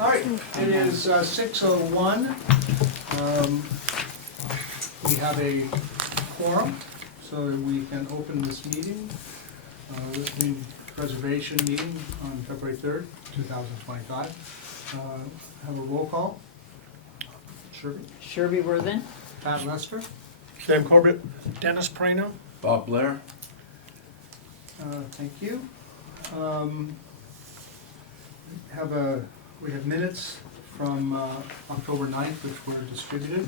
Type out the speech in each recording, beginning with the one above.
All right, it is 6:01. We have a quorum, so we can open this meeting, this community preservation meeting on February 3rd, 2025. Have a roll call. Sherby Worthen. Pat Lester. Sam Corbett. Dennis Prano. Bob Blair. Thank you. We have minutes from October 9th, which were distributed.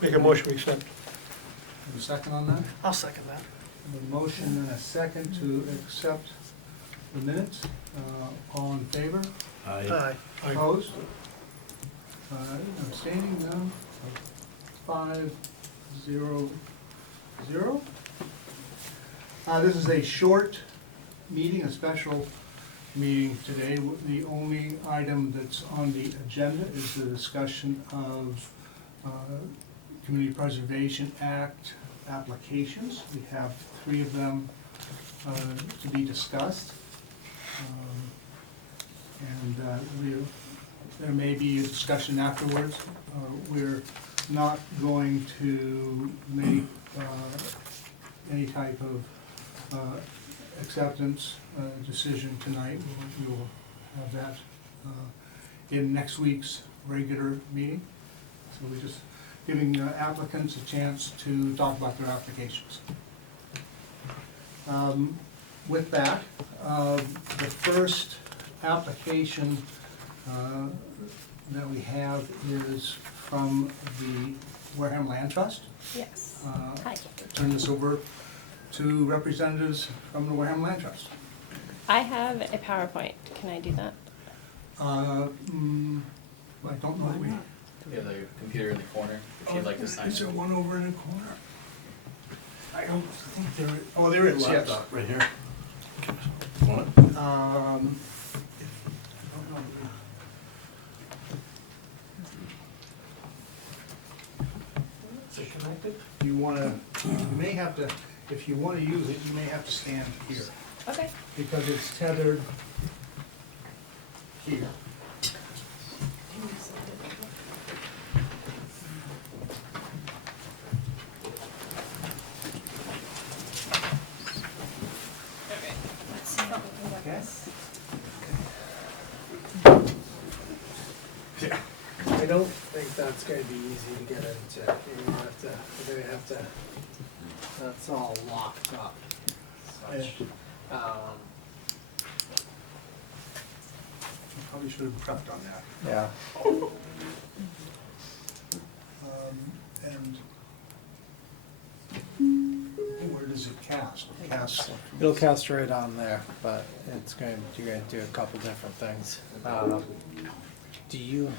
Make a motion, we accept. Have a second on that? I'll second that. A motion and a second to accept the minutes. All in favor? Aye. Opposed? Abstaining, no. 5-0-0. This is a short meeting, a special meeting today. The only item that's on the agenda is the discussion of Community Preservation Act applications. We have 3 of them to be discussed. There may be a discussion afterwards. We're not going to make any type of acceptance decision tonight. We will have that in next week's regular meeting. So we're just giving applicants a chance to talk about their applications. With that, the first application that we have is from the Wareham Land Trust. Yes. Hi. Turn this over to representatives from the Wareham Land Trust. I have a PowerPoint. Can I do that? I don't know. You have the computer in the corner, if you'd like to sign Is there in. one over in the corner? I don't think there is. Oh, there is, yes. Laptop right here. Want it? I don't know. Is it connected? You may have to, if you want to use it, you may have to stand here, Okay. because it's tethered here. Okay. Yeah. I don't think that's gonna be easy to get into. We're gonna have to, that's all locked up. Probably should have prepped on that. Yeah. And where does it cast? It casts. It'll cast right on there, but you're going to do a couple different things. Do you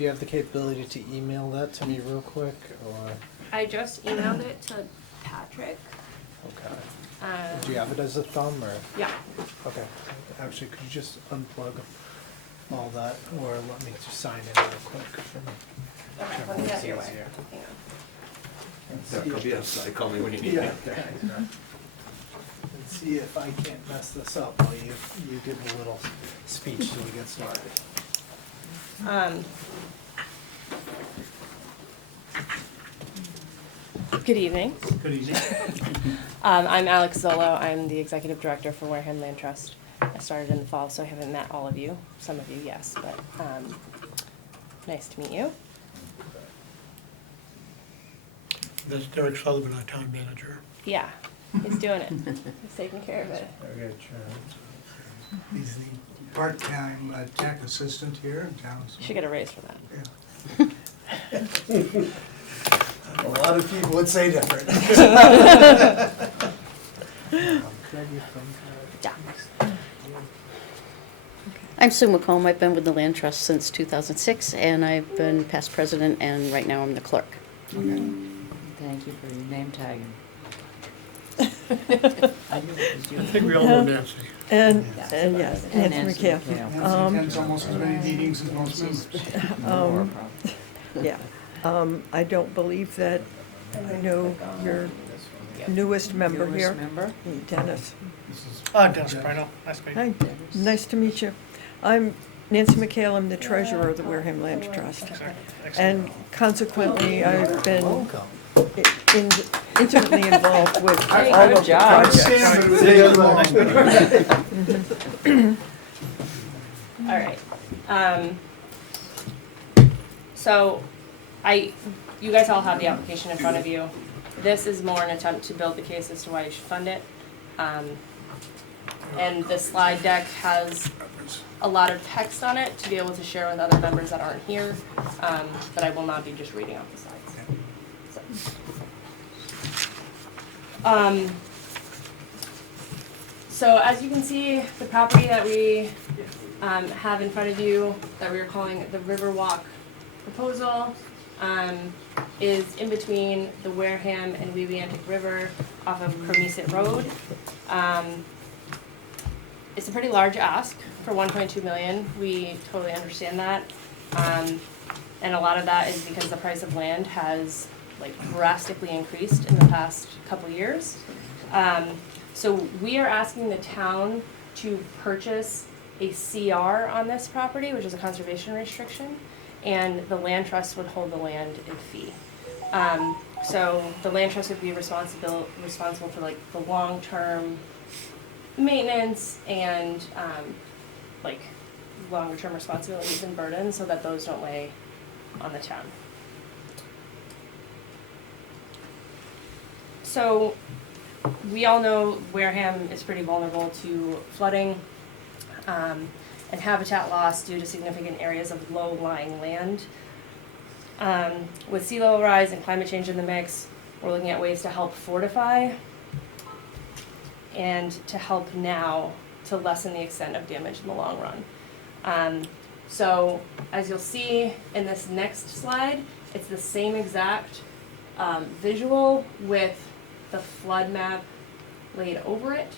have the capability to email that to me real quick, or? I just emailed it to Patrick. Okay. Do you have it as a thumb, or? Yeah. Okay. Actually, could you just unplug all that, or let me just sign in real quick for me? Okay, let me get your way. Hang on. Yeah, I'll be outside. Call me when you need me. Yeah. And see if I can't mess this up while you give a little speech till we get started. Good evening. Good evening. I'm Alex Zolo. I'm the executive director for Wareham Land Trust. I started in the fall, so I haven't met all of you. Some of you, yes, but nice to meet you. That's Derek Sullivan, our town manager. Yeah, he's doing it. He's taking care of it. Okay, sure. He's the part-time tech assistant here in town. You should get a raise for that. Yeah. A lot of people would say different. Yeah. I'm Sue McComb. I've been with the Land Trust since 2006, and I've been past president, and right now I'm the clerk. Thank you for your name tagging. I think we all know Nancy. And, Yes. and yes, And Nancy Nancy McHale. Nancy attends almost as many meetings as most members. Yeah. I don't believe that I know your newest member here, Newest member? Dennis. Dennis Prano, nice to meet you. Hi, nice to meet you. I'm Nancy McHale, I'm the treasurer of the Wareham Land Trust. And consequently, I've been Welcome. intimately involved with Hey, all good of the job. projects. Sam, but it was long. All right. So you guys all have the application in front of you. This is more an attempt to build the case as to why you should fund it. And the slide deck has a lot of text on it to be able to share with other members that aren't here, but I will not be just reading off the slides. So as you can see, the property that we have in front of you, that we are calling the Riverwalk proposal, is in between the Wareham and Weebiantic River off of Cremisa Road. It's a pretty large ask for 1.2 million. We totally understand that. And a lot of that is because the price of land has like drastically increased in the past couple years. So we are asking the town to purchase a CR on this property, which is a conservation restriction, and the land trust would hold the land in fee. So the land trust would be responsible for like the long-term maintenance and like longer-term responsibilities and burdens, so that those don't weigh on the town. So we all know Wareham is pretty vulnerable to flooding and habitat loss due to significant areas of low-lying land. With sea level rise and climate change in the mix, we're looking at ways to help fortify and to help now to lessen the extent of damage in the long run. So as you'll see in this next slide, it's the same exact visual with the flood map laid over it.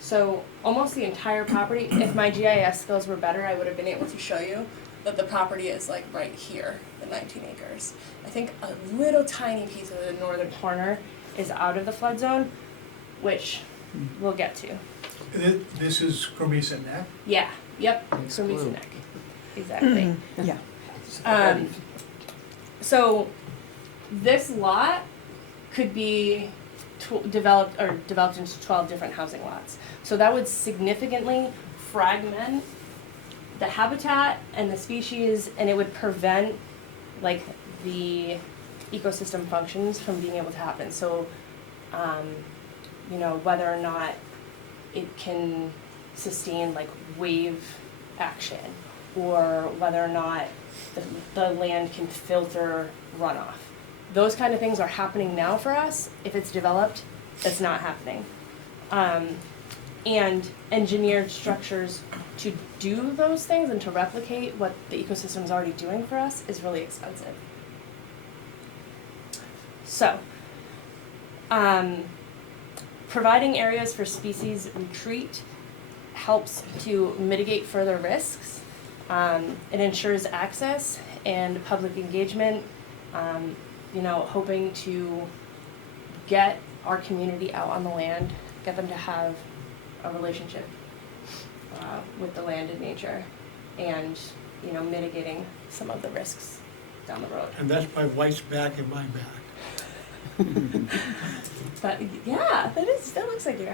So almost the entire property, if my GIS skills were better, I would have been able to show you that the property is like right here, the 19 acres. I think a little tiny piece of the northern corner is out of the flood zone, which we'll get to. This is Cremisa Neck. Yeah, yep, Cremisa Neck, exactly. Yeah. So this lot could be developed into 12 different housing lots. So that would significantly fragment the habitat and the species, and it would prevent like the ecosystem functions from being able to happen. So, you know, whether or not it can sustain like wave action, or whether or not the land can filter runoff. Those kind of things are happening now for us. If it's developed, that's not happening. And engineered structures to do those things and to replicate what the ecosystem is already doing for us is really expensive. So, providing areas for species retreat helps to mitigate further risks. It ensures access and public engagement, you know, hoping to get our community out on the land, get them to have a relationship with the land and nature, and, you know, mitigating some of the risks down the road. And that's my wife's back and my back. But yeah, that looks like your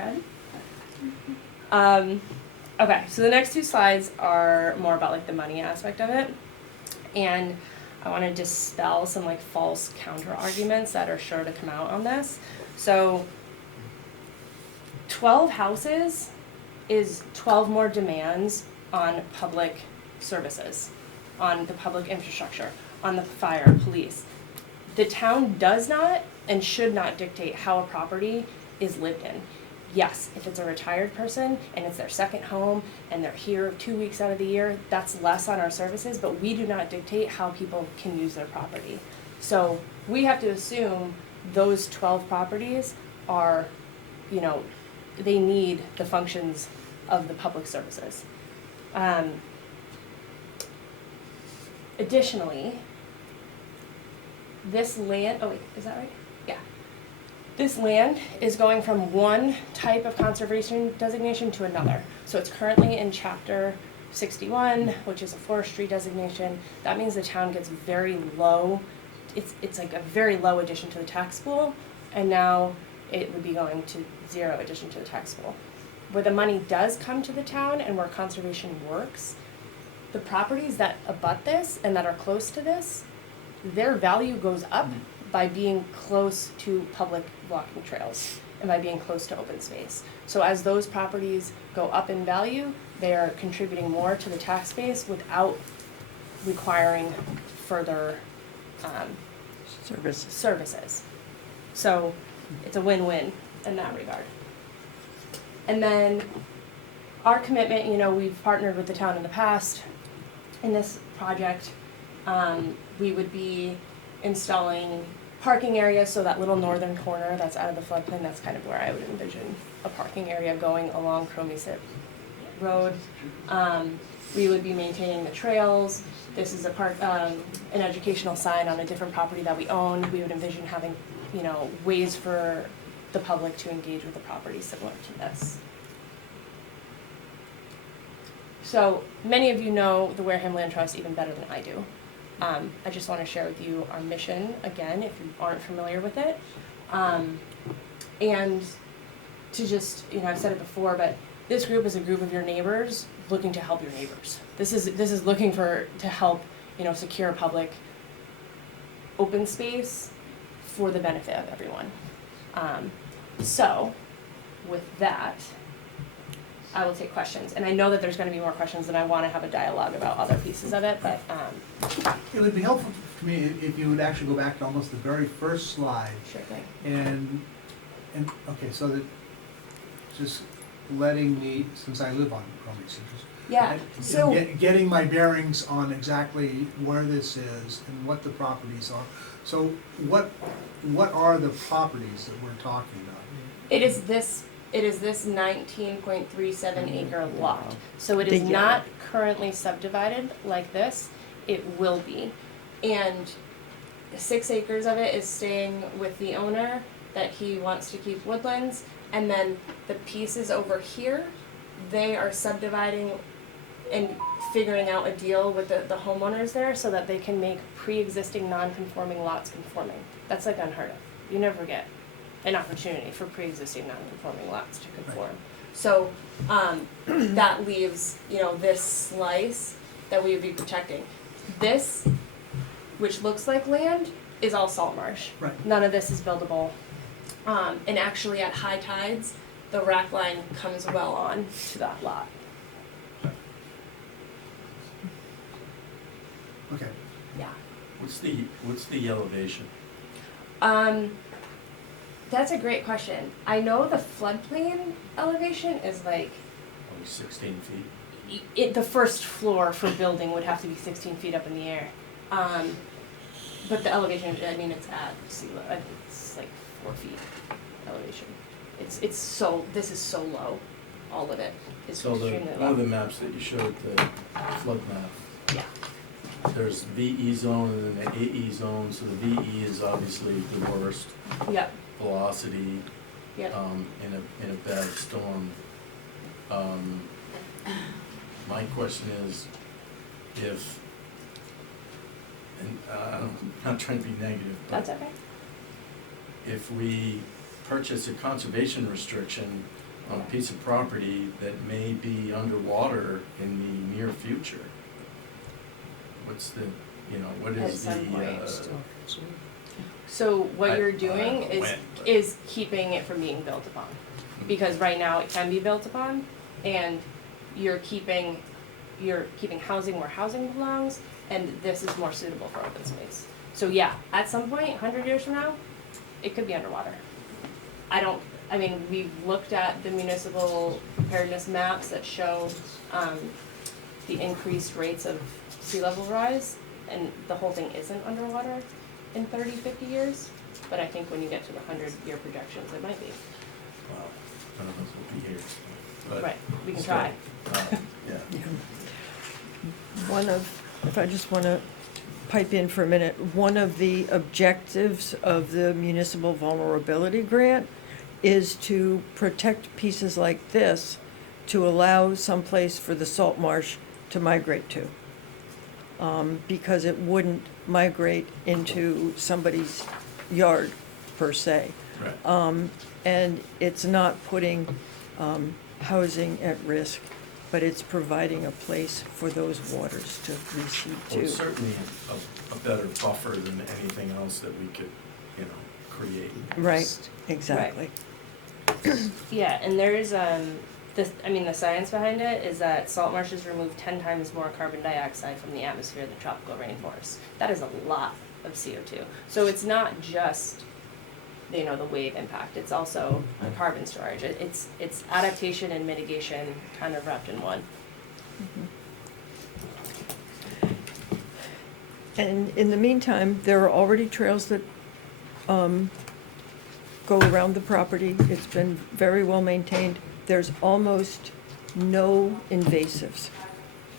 ad. Okay, so the next two slides are more about like the money aspect of it, and I want to dispel some like false counter arguments that are sure to come out on this. So 12 houses is 12 more demands on public services, on the public infrastructure, on the fire, police. The town does not and should not dictate how a property is lived in. Yes, if it's a retired person and it's their second home and they're here 2 weeks out of the year, that's less on our services, but we do not dictate how people can use their property. So we have to assume those 12 properties are, you know, they need the functions of the public services. Additionally, this land, oh wait, is that right? Yeah. This land is going from one type of conservation designation to another. So it's currently in chapter 61, which is a forestry designation. That means the town gets very low, it's like a very low addition to the tax pool, and now it would be going to 0 addition to the tax pool. Where the money does come to the town and where conservation works, the properties that abut this and that are close to this, their value goes up by being close to public walking trails and by being close to open space. So as those properties go up in value, they are contributing more to the tax base without requiring further services. So it's a win-win in that regard. And then our commitment, you know, we've partnered with the town in the past in this project. We would be installing parking areas, so that little northern corner that's out of the floodplain, that's kind of where I would envision a parking area going along Cromie Road. We would be maintaining the trails. This is an educational sign on a different property that we own. We would envision having, you know, ways for the public to engage with the property similar to this. So many of you know the Wareham Land Trust even better than I do. I just want to share with you our mission again, if you aren't familiar with it. And to just, you know, I've said it before, but this group is a group of your neighbors looking to help your neighbors. This is looking to help, you know, secure public open space for the benefit of everyone. So with that, I will take questions. And I know that there's going to be more questions, and I want to have a dialogue about other pieces of it, but It would be helpful to me if you would actually go back to almost the very first slide. sure thing. And okay, so that just letting me, since I live on Cromie, just Yeah, so getting my bearings on exactly where this is and what the properties are. So what are the properties that we're talking about? it is this 19.37 acre lot. So it is The not currently subdivided like this. It will be. And 6 acres of it is staying with the owner that he wants to keep woodlands. And then the pieces over here, they are subdividing and figuring out a deal with the homeowners there so that they can make pre-existing non-conforming lots conforming. That's like unheard of. You never get an opportunity for pre-existing non-conforming lots to conform. So that leaves, you know, this slice that we would be protecting. This, which looks like land, is all salt marsh. Right. None of this is buildable. And actually at high tides, the rack line comes well on to that lot. Okay. Yeah. What's the elevation? That's a great question. I know the floodplain elevation is like, Only 16 feet? the first floor for building would have to be 16 feet up in the air. But the elevation, I mean, it's at sea level, it's like 4 feet elevation. This is so low, all of it is So extremely one of the low. maps that you showed, the flood map, Yeah, there's VE zone and then the AE zone, so the VE is obviously the worst yep, velocity yep. in a bad storm. My question is, if, and I'm not trying to be negative, That's but okay. if we purchase a conservation restriction on a piece of property that may be underwater in the near future, what's the, what At is some point. the, So what I- you're I don't doing know is when, but- is keeping it from being built upon. Because right now it can be built upon, and you're keeping housing where housing belongs, and this is more suitable for open space. So yeah, at some point, 100 years from now, it could be underwater. We've looked at the municipal preparedness maps that show the increased rates of sea level rise, and the whole thing isn't underwater in 30, 50 years. But I think when you get to the 100-year projections, it might be. well, none of us will be here, but. Right, we can still, try. Yeah. If I just want to pipe in for a minute, one of the objectives of the municipal vulnerability grant is to protect pieces like this, to allow some place for the salt marsh to migrate to. Because it wouldn't migrate into somebody's yard per se. Right. And it's not putting housing at risk, but it's providing a place for those waters to recede Well, it's to. certainly a better buffer than anything else that we could, create. Right, exactly. Yeah, and there's, the science behind it is that salt marshes remove 10 times more carbon dioxide from the atmosphere than tropical rainforests. That is a lot of CO2. So it's not just, the wave impact, it's also a carbon storage. It's adaptation and mitigation kind of wrapped in one. And in the meantime, there are already trails that go around the property. It's been very well maintained. There's almost no invasives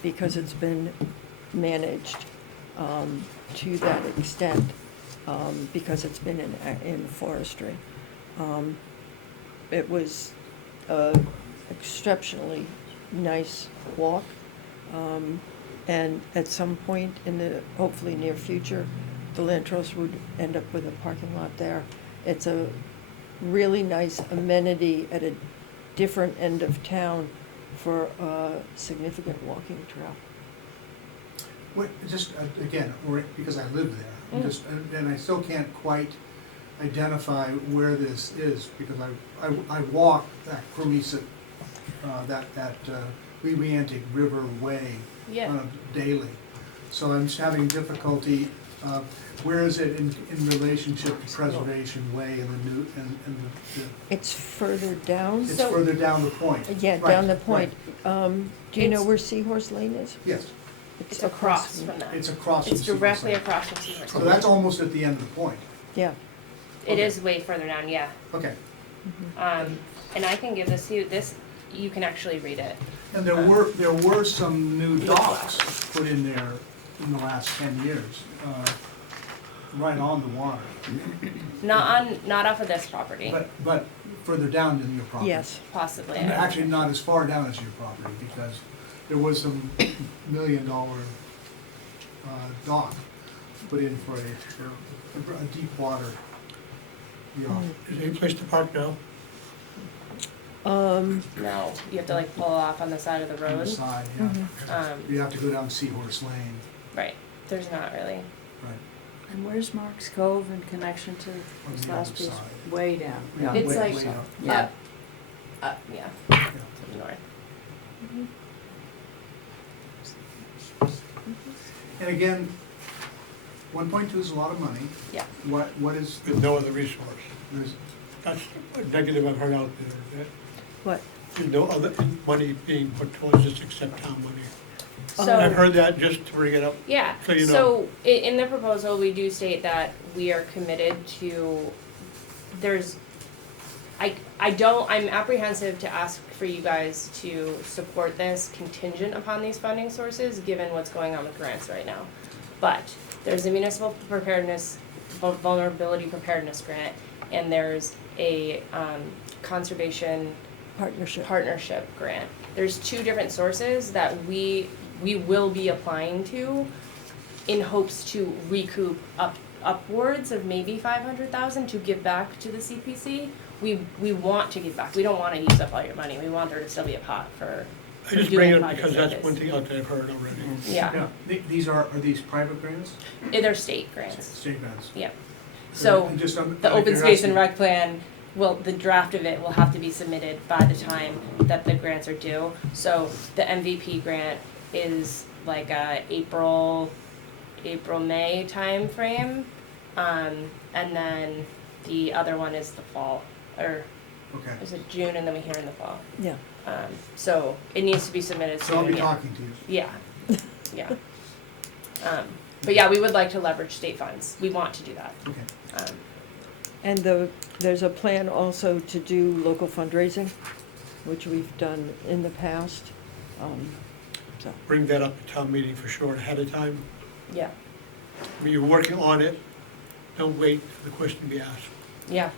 because it's been managed to that extent, because it's been in forestry. It was a exceptionally nice walk. And at some point in the hopefully near future, the Land Trust would end up with a parking lot there. It's a really nice amenity at a different end of town for a significant walking trail. What, just, again, because I live there, and I still can't quite identify where this is, because I walk that Cremisa, that Weantic River Way Yeah. Daily. So I'm just having difficulty, where is it in relationship to Preservation Way and the new, and the It's further down. it's So- further down the point. Yeah, Right, down the point. right. Do you know It's- where Seahorse Lane is? Yes, It's across from that. it's across from It's directly Seahorse Lane. across from Seahorse. So that's almost at the end of the point. Yeah. It is way further down, yeah. Okay. And I can give this to you, you can actually read it. And there were some new docks put in there in the last 10 years, right on the water. Not off of this property, But further down than your property. Yes. possibly. And actually not as far down as your property, because there was some $1 million dock put in for a deep water yacht. Is there any place to park now? No, you have to like pull off on the side of the On the road. side, yeah. You have to go down Seahorse Lane, Right, there's not really. right. And where's Mark's Cove in connection to On this the last other piece? side. Way down. Yeah, It's way- like way up. Yeah. Up, yeah, Yeah. to the north. And again, 1.2 is a lot of money. Yeah. What is, With no other resource. there's, That's a negative I've heard out there, What? that there's no other money being put towards this except town money. I've So, heard that just to bring it up. yeah, So you know. so in the proposal, we do state that we are committed to, I'm apprehensive to ask for you guys to support this contingent upon these funding sources, given what's going on with grants right now. But there's a municipal preparedness, vulnerability preparedness grant, and there's a conservation partnership grant. There's two different sources that we will be applying to in hopes to recoup upwards of maybe 500,000 to give back to the CPC. We want to give back. We don't want to use up all your money. We want there to still be a pot for I just doing bring it up projects because like that's this. one thing out there I've heard already. Yeah, these are these private grants? they're state grants. State grants? Yeah. So And just out the of open space and curiosity, rec plan the draft of it will have to be submitted by the time that the grants are due. So the MVP grant is like a April-May timeframe. And then the other one is the fall, or Okay, is it June and then we hear in the fall. Yeah. So it needs to be submitted so I'll soon, be yeah. talking to you. Yeah, yeah. But yeah, we would like to leverage state funds. We want to do that. Okay. And there's a plan also to do local fundraising, which we've done in the past. So, Bring that up at town meeting for sure ahead of time. Yeah, When you're working on it, don't wait for the question to be asked. yeah.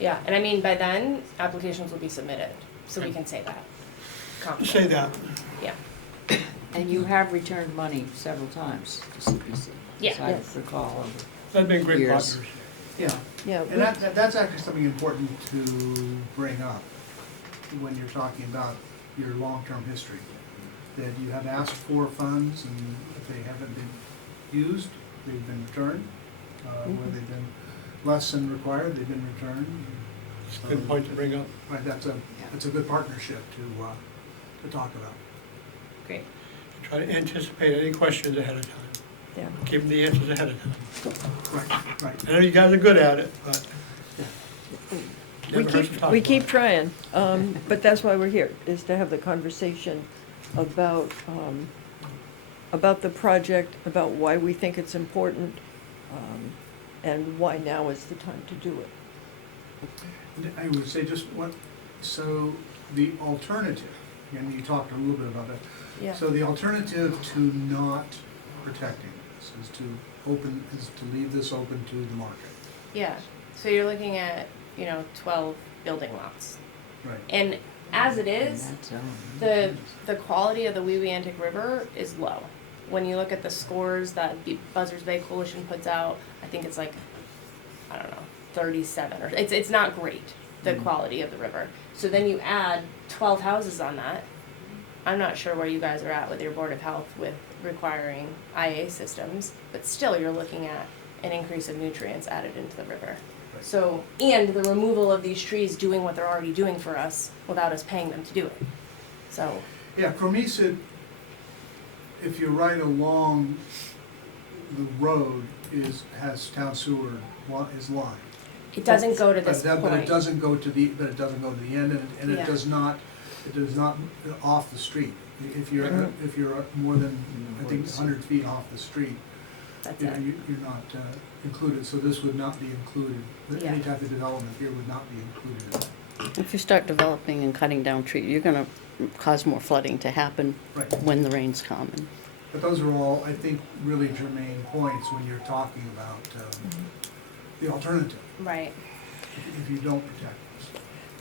Yeah, and I mean, by then, applications will be submitted, so we can say that. Say that. Yeah. And you have returned money several times to CPC. Yeah. As I Yes. recall over They've been great Years. partners. Yeah, Yeah, and that's actually something important to bring up when you're talking about your long-term history. That you have asked for funds, and if they haven't been used, they've been returned. Where they've been less than required, they've been returned. It's a good point to bring up. Right, it's a good partnership to talk about. Great. Try to anticipate any questions ahead of time. yeah. Give them the answers ahead of time. Right, right. I know you guys are good at it, but We never hurts to talk we about keep it. trying, but that's why we're here, is to have the conversation about the project, about why we think it's important, and why now is the time to do it. I would say just so the alternative, and you talked a little bit about that. Yeah. So the alternative to not protecting this is to leave this open to the market. Yeah, so you're looking at, 12 building lots. Right. And as it in is, that zone. the quality of the Weeantic River is low. When you look at the scores that Buzzards Bay Coalition puts out, I think it's like, 37 or it's not great, the quality of the river. So then you add 12 houses on that. I'm not sure where you guys are at with your Board of Health with requiring IA systems, but still you're looking at an increase of nutrients added into the river. Right. So, and the removal of these trees doing what they're already doing for us without us paying them to do it. So, Yeah, Cromisa, if you're right along the road, has town sewer is lined. it doesn't go to this But point. it doesn't go to the end, and Yeah. it does not off the street. If you're more than, I think, 100 feet off the street, That's you're it. not included, so this would not be included. Any Yeah. type of development here would not be included in that. If you start developing and cutting down trees, you're gonna cause more flooding to happen Right. when the rains come. And But those are all, I think, really germane points when you're talking about the alternative, Right. if you don't protect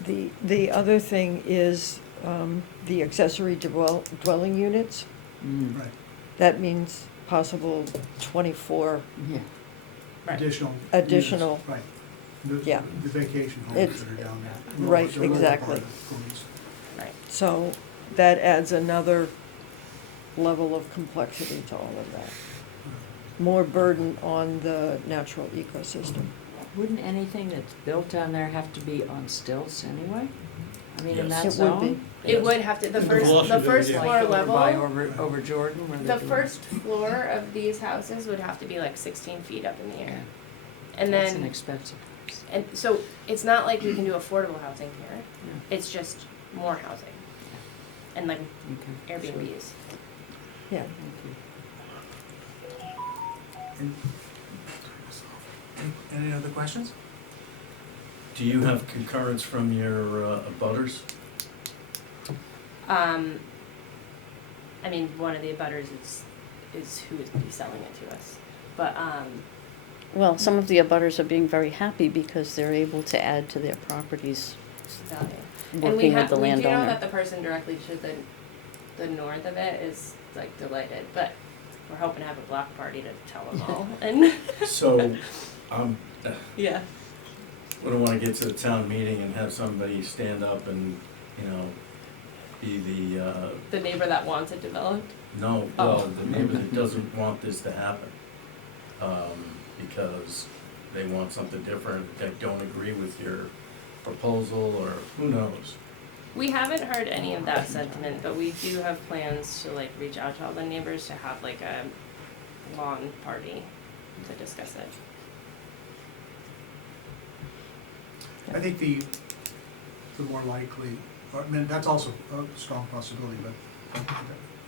this. The other thing is the accessory dwelling units. Mm, Right, That means possible 24, yeah. Right. additional. Additional. units, Right. The- Yeah. The vacation homes It's- that are down there. right, They're lower exactly. part of Cromisa. Right. so that adds another level of complexity to all of that. More burden on the natural ecosystem. Wouldn't anything that's built down there have to be on stilts anyway? I mean, in Yes. that It would zone? be. It would have to, the The first velocity of it, floor yeah. Like over by level, over Jordan where the they're doing- first floor of these houses would have to be like 16 feet up in the Yeah, air. And that's an then, expensive house. and so it's not like we can do affordable housing here, Yeah. it's just more housing. And like Okay. Airbnbs. Yeah. Thank you. Any other questions? Do you have concurrence from your abutters? I mean, one of the abutters is who would be selling it to us, but, well, some of the abutters are being very happy because they're able to add to their properties, value. And working with the we do know landowner. that the person directly to the north of it is like delighted, but we're hoping to have a block party to tell them all, and, So, yeah. we don't wanna get to the town meeting and have somebody stand up and, be The neighbor that wants it developed. no, Oh. well, the neighbor that doesn't want this to happen. Because they want something different, they don't agree with your proposal, or who knows? We haven't heard any of that sentiment, but we do have plans to like reach out to all the neighbors to have like a lawn party to discuss it. I think the more likely, I mean, that's also a strong possibility, but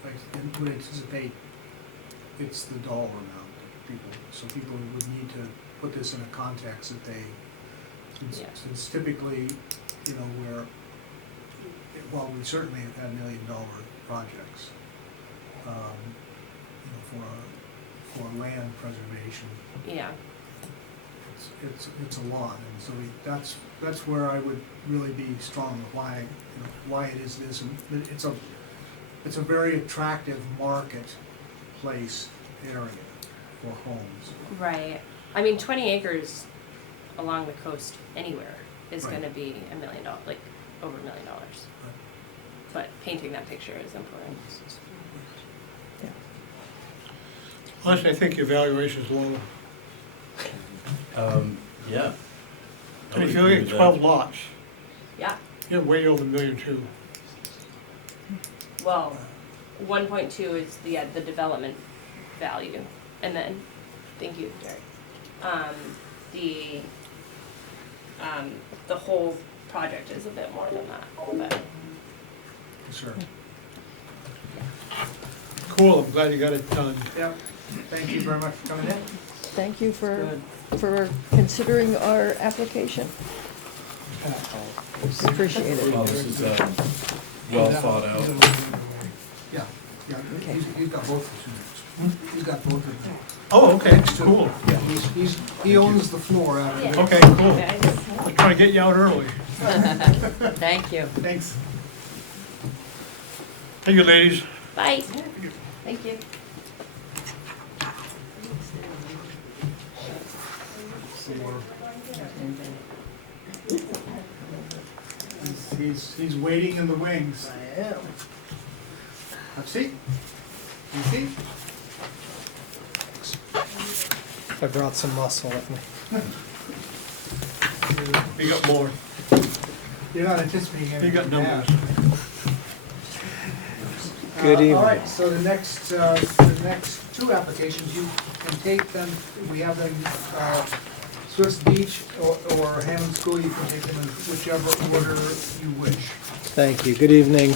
I would anticipate it's the dollar amount that people would need to put this in a context that they, Yeah. since typically, while we certainly have had $1 million projects, for land preservation, Yeah. it's a lot, and so that's where I would really be strong, why it is this, and it's a very attractive marketplace area for homes. Right. I mean, 20 acres along the coast anywhere is Right. gonna be $1 million, like over $1 million. But painting that picture is important. Honestly, I think your valuation's low. Yeah. I And would if you look agree at with that. 12 lots, Yeah. you're way over $1.2 million. Well, 1.2 is the development value, and then, thank you, Derek. The whole project is a bit more than that, but Sure. Cool, I'm glad you got it done. Yep. Thank you very much for coming in. Thank you Good. for considering our application. Appreciate it. Well, this is well thought out. Yeah, yeah, he's got both of them. He's got both of them. Oh, okay, cool. Yeah, he owns the floor out of it. Okay, cool. guys, I'm trying to get you out early. Thank you. Thanks. Thank you, ladies. bye. Thank you. He's waiting in the wings. I am. Have a seat. Have a seat. I brought some muscle with me. You got more. You're not anticipating You anything got numbers. bad. Good evening. All right, so the next two applications, you can take them, we have them, Swiss Beach or Hammond School, you can take them in whichever order you wish. Thank you. Good evening.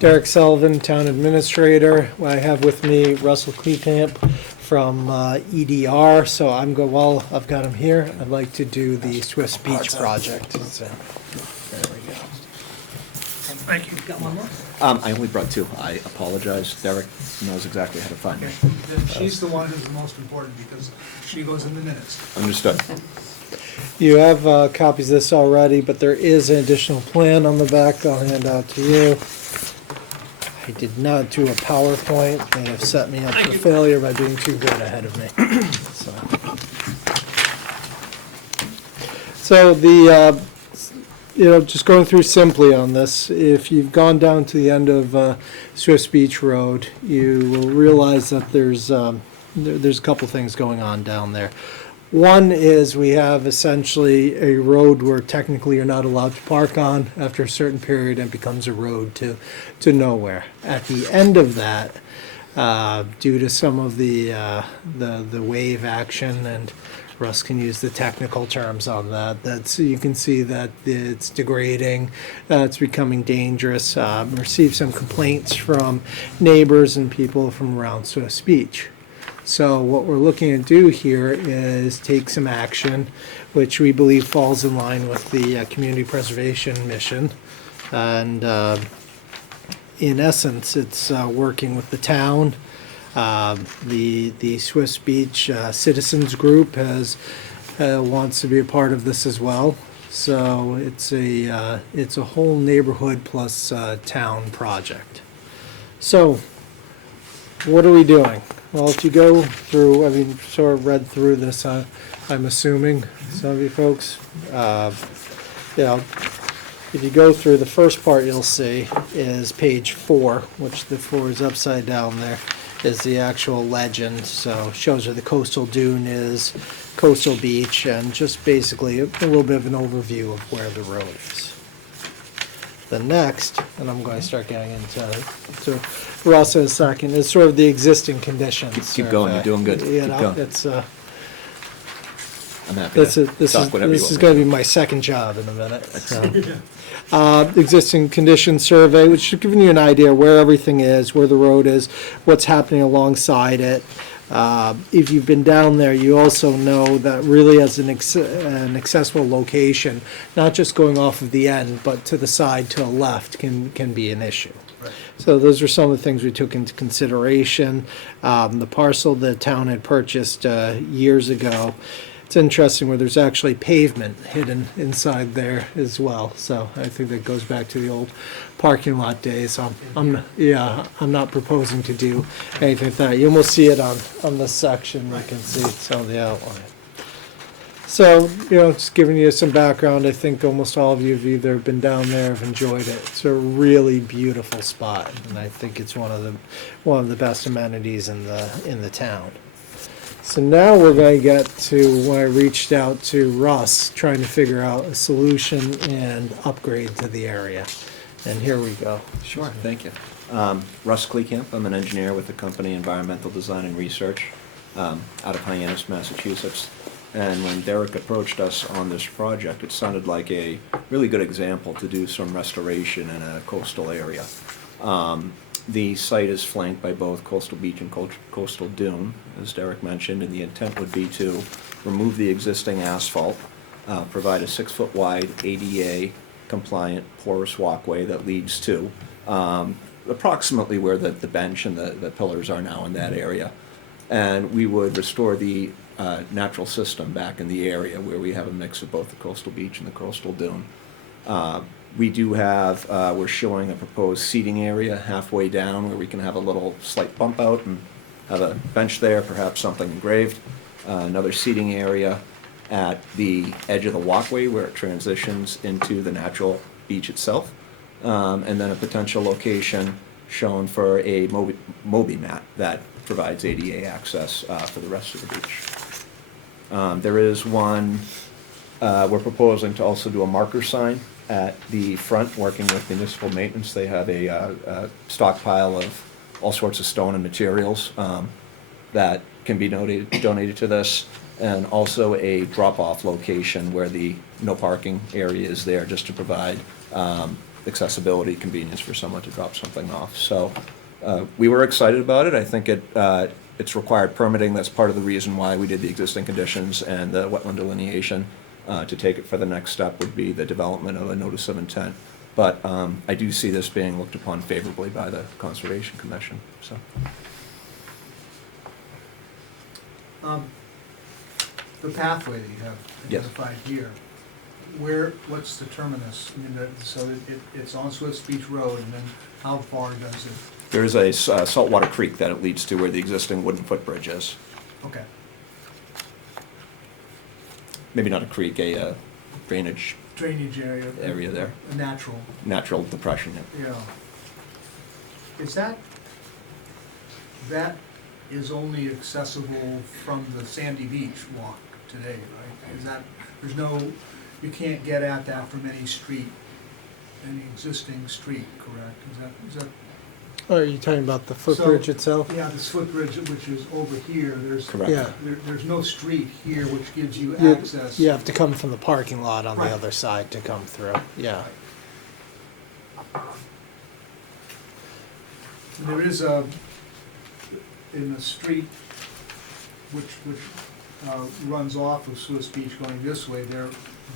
Derek Sullivan, Town Administrator. I have with me Russell Kleekamp from EDR, so while I've got him here, I'd like to do the Swiss Beach project. So, there we go. Thank you. Got one more? I only brought two. I apologize. Derek knows exactly how to find me. Then she's the one who's the most important because she goes in the minutes. Understood. You have copies of this already, but there is an additional plan on the back I'll hand out to you. I did not do a PowerPoint. They have set me up for failure by being too good ahead of me. So the, just going through simply on this, if you've gone down to the end of Swiss Beach Road, you will realize that there's a couple things going on down there. One is we have essentially a road where technically you're not allowed to park on. After a certain period, it becomes a road to nowhere. At the end of that, due to some of the wave action, and Russ can use the technical terms on that, you can see that it's degrading, it's becoming dangerous. Received some complaints from neighbors and people from around Swiss Beach. So what we're looking to do here is take some action, which we believe falls in line with the community preservation mission. And in essence, it's working with the town. The Swiss Beach Citizens Group wants to be a part of this as well. So it's a whole neighborhood plus town project. So what are we doing? Well, if you go through, sort of read through this, I'm assuming, some of you folks, if you go through, the first part you'll see is page 4, which the 4 is upside down there, is the actual legend. So shows where the coastal dune is, coastal beach, and just basically a little bit of an overview of where the road is. The next, and I'm going to start getting into Russ in a second, is sort of the existing conditions. Keep going. You're doing good. Keep going. It's I'm happy to talk whatever you this is want. going to be my second job in a minute. So. Existing condition survey, which is giving you an idea where everything is, where the road is, what's happening alongside it. If you've been down there, you also know that really as an accessible location, not just going off of the end, but to the side, to the left, can be an issue. Right. So those are some of the things we took into consideration. The parcel the town had purchased years ago it's interesting where there's actually pavement hidden inside there as well. So I think that goes back to the old parking lot days. I'm not proposing to do anything like that. You almost see it on this section. You can see some of the outline. So, just giving you some background, I think almost all of you have either been down there, have enjoyed it. It's a really beautiful spot, and I think it's one of the best amenities in the town. So now we're going to get to when I reached out to Russ, trying to figure out a solution and upgrade to the area. And here we go. Sure, thank you. Russ Kleekamp, I'm an engineer with the company Environmental Design and Research out of Hyannis, Massachusetts. And when Derek approached us on this project, it sounded like a really good example to do some restoration in a coastal area. The site is flanked by both coastal beach and coastal dune, as Derek mentioned, and the intent would be to remove the existing asphalt, provide a 6-foot wide ADA compliant porous walkway that leads to approximately where the bench and the pillars are now in that area. And we would restore the natural system back in the area where we have a mix of both the coastal beach and the coastal dune. We do have, we're showing a proposed seating area halfway down where we can have a little slight bump out and have a bench there, perhaps something engraved. Another seating area at the edge of the walkway where it transitions into the natural beach itself. And then a potential location shown for a Moby mat that provides ADA access for the rest of the beach. There is one, we're proposing to also do a marker sign at the front, working with municipal maintenance. They have a stockpile of all sorts of stone and materials that can be donated to this, and also a drop-off location where the no parking area is there just to provide accessibility, convenience for someone to drop something off. So we were excited about it. I think it's required permitting. That's part of the reason why we did the existing conditions and the wetland delineation. To take it for the next step would be the development of a notice of intent. But I do see this being looked upon favorably by the Conservation Commission. So. The pathway that you have Yes. identified here, what's the terminus? I mean, so it's on Swift Beach Road, and then how far does it? There is a saltwater creek that it leads to where the existing wooden footbridge is. Okay. Maybe not a creek, a drainage Area there. A Natural depression. Yeah. Is that is only accessible from the Sandy Beach walk today, right? Is that, you can't get at that from any existing street, correct? Is that? Oh, are you talking about the footbridge So, itself? Yeah, this footbridge, which is over here, Correct. Yeah. there's no street here which gives you You- access. You have to come from the parking lot on the Right. other side to come through, yeah. There is in the street which runs off of Swiss Beach going this way, there,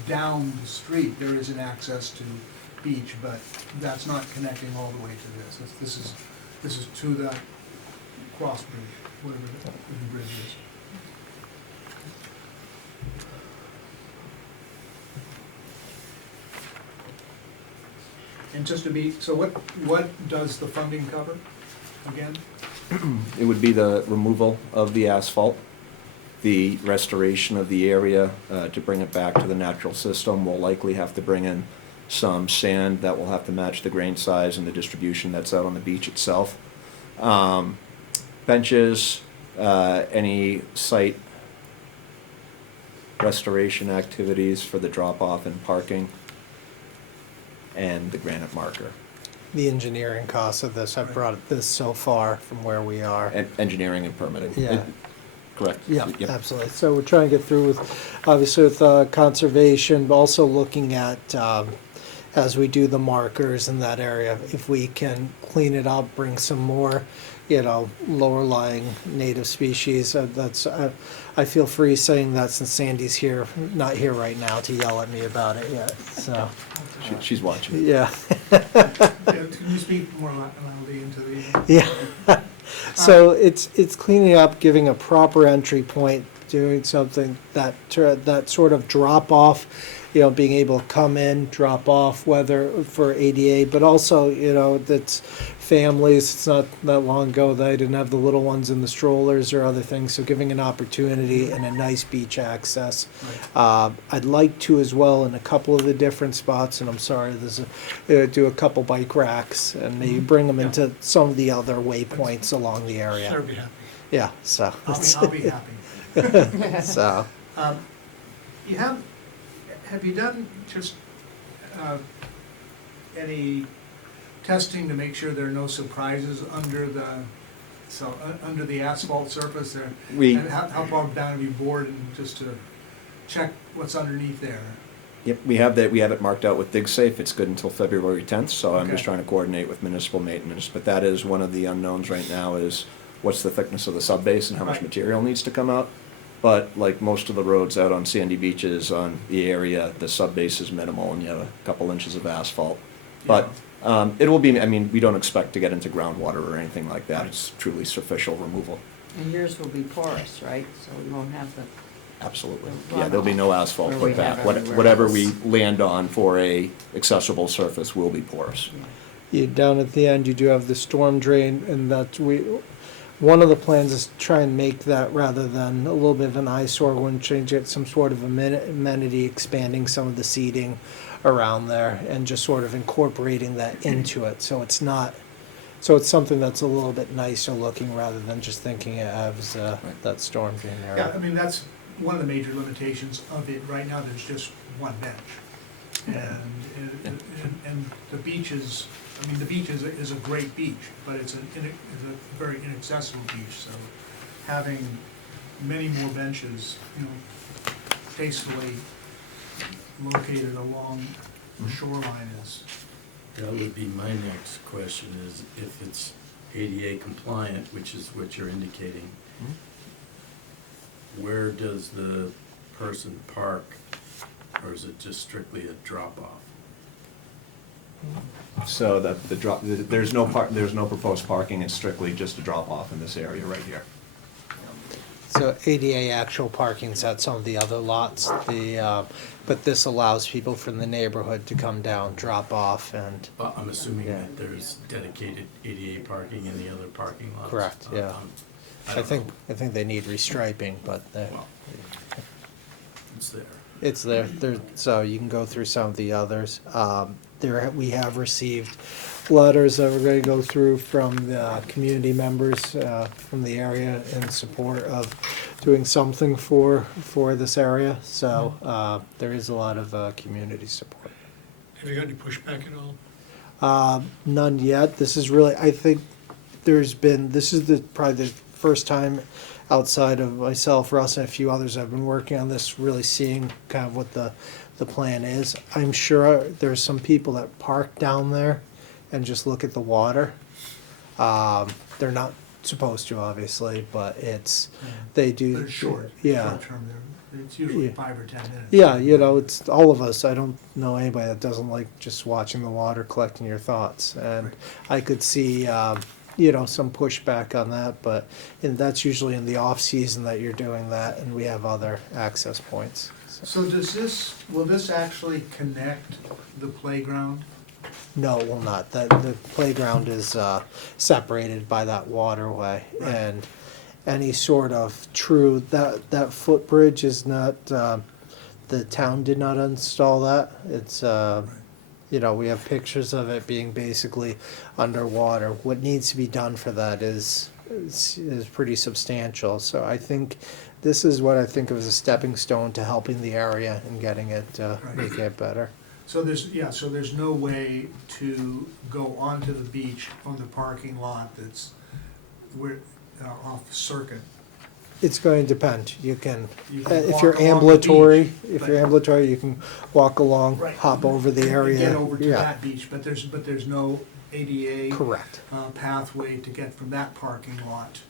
down the street, there is an access to beach, but that's not connecting all the way to this. This is to the cross bridge, whatever the bridge is. And just to be, so what does the funding cover again? It would be the removal of the asphalt, the restoration of the area to bring it back to the natural system. We'll likely have to bring in some sand that will have to match the grain size and the distribution that's out on the beach itself. Benches, any site restoration activities for the drop-off and parking, and the granite marker. The engineering costs of this, I've brought this so far from where we are. And engineering and permitting. Yeah. Correct. Yeah, Yep. absolutely. So we're trying to get through with, obviously with conservation, but also looking at, as we do the markers in that area, if we can clean it up, bring some more, lower lying native species. I feel free saying that since Sandy's here, not here right now to yell at me about it yet, so, She's watching. yeah. Can you speak more loudly into the? Yeah. So it's cleaning up, giving a proper entry point doing something that sort of drop off, being able to come in, drop off, whether for ADA, but also, that's families. It's not that long ago they didn't have the little ones in the strollers or other things, so giving an opportunity and a nice beach access. I'd like to as well in a couple of the different spots, and I'm sorry, do a couple bike racks and maybe bring them into some of the other waypoints along the area. Sure, be happy. Yeah, so. I'll be happy. So, Have you done just any testing to make sure there are no surprises under the asphalt surface there? We- And how far down have you bored and just to check what's underneath there? Yep, we have that. We have it marked out with DigSafe. It's good until February 10th, so I'm Okay. just trying to coordinate with municipal maintenance. But that is one of the unknowns right now is what's the thickness of the subbase and how much Right. material needs to come out. But like most of the roads out on sandy beaches on the area, the subbase is minimal and you have a couple inches of asphalt. But it will be, I mean, we don't expect to get into groundwater or anything like that. It's truly superficial removal. And yours will be porous, right? So we won't have the, Absolutely. The Yeah, there'll be no asphalt Where put we have back. everywhere Whatever else. we land on for a accessible surface will be porous. down at the end, you do have the storm drain, and one of the plans is to try and make that rather than a little bit of an eyesore, when change it some sort of amenity, expanding some of the seating around there and just sort of incorporating that into it. So it's something that's a little bit nicer looking rather than just thinking it as that storm drain Yeah, I area. mean, that's one of the major limitations of it. Right now, there's just one bench. And the beach is, the beach is a great beach, but it's a very inaccessible beach, so having many more benches, tastefully located along the shoreline is, That would be my next question, is if it's ADA compliant, which is what you're indicating, where does the person park, or is it just strictly a drop-off? So there's no proposed parking. It's strictly just a drop off in this area right here. So ADA actual parking's at some of the other lots, but this allows people from the neighborhood to come down, drop off, and Well, I'm assuming Yeah. that there's dedicated ADA parking in the other parking lots. Correct, yeah. I I don't think know. they need restriping, but Well, it's there. it's there. So you can go through some of the others. We have received letters that we're going to go through from the community members from the area in support of doing something for this area. So there is a lot of community support. Have you got any pushback at all? None yet. This is really, I think this is probably the first time outside of myself, Russ, and a few others I've been working on this, really seeing kind of what the plan is. I'm sure there's some people that park down there and just look at the water. They're not supposed to, obviously, but they do. but it's short. Yeah. Short term there. It's usually Yeah. 5 or 10 minutes. Yeah, it's all of us. I don't know anybody that doesn't like just watching the water, collecting your thoughts. And I could see, some pushback on that, and that's usually in the off season that you're doing that, and we have other access points. So will this actually connect the playground? No, it will not. The playground is separated by that waterway, Right. and any sort of that footbridge is not. The town did not install that. It's we have pictures of it being basically underwater. What needs to be done for that is pretty substantial. So I think this is what I think of as a stepping stone to helping the area and getting it making it better. So there's no way to go onto the beach on the parking lot that's off Circuit. It's going to depend. You can, You can if walk you're along the ambulatory, beach, you can walk along, Right. hop over the area. Get over to Yeah, that beach, but there's no ADA correct. pathway to get from that parking lot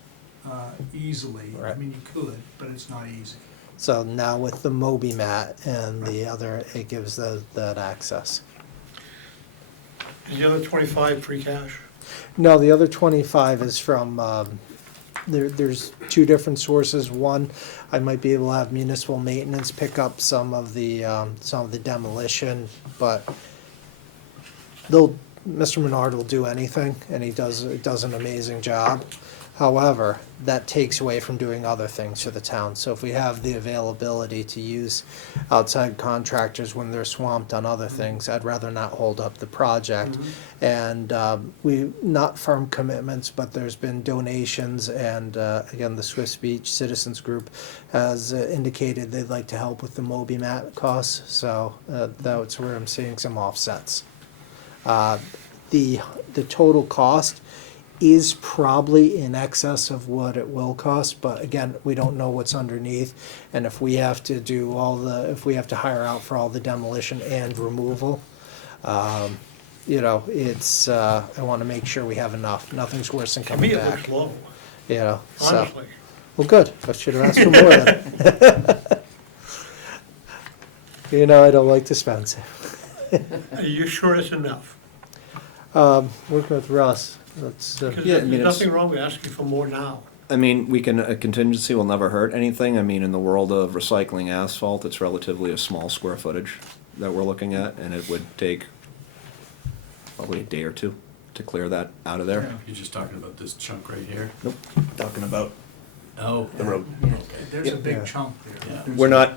easily. I Right. mean, you could, but it's not easy. So now with the Moby mat and the other, it gives that access. Is the other 25 free cash? No, the other 25 is from there's two different sources. One, I might be able to have municipal maintenance pick up some of the demolition, but Mr. Menard will do anything, and he does an amazing job. However, that takes away from doing other things for the town. So if we have the availability to use outside contractors when they're swamped on other things, I'd rather not hold up the project. And we, not firm commitments, but there's been donations, and again, the Swiss Beach Citizens Group has indicated they'd like to help with the Moby mat costs, so that's where I'm seeing some offsets. The total cost is probably in excess of what it will cost, but again, we don't know what's underneath. And if we have to do if we have to hire out for all the demolition and removal, it's, I wanna make sure we have enough. Nothing's worse than To me, coming it looks back, low, so. honestly. Well, good, I should have asked for more then. I don't like to spend. Are you sure it's enough? Working with Russ, that's, Because Yeah, I there's mean, it's- nothing wrong with asking for more now. I mean, a contingency will never hurt anything. I mean, in the world of recycling asphalt, it's relatively a small square footage that we're looking at, and it would take probably a day or two to clear that out of there. You're just talking about this chunk right here? Nope, talking about Oh. the road. There's a Yeah. big chunk there. Yeah. We're not,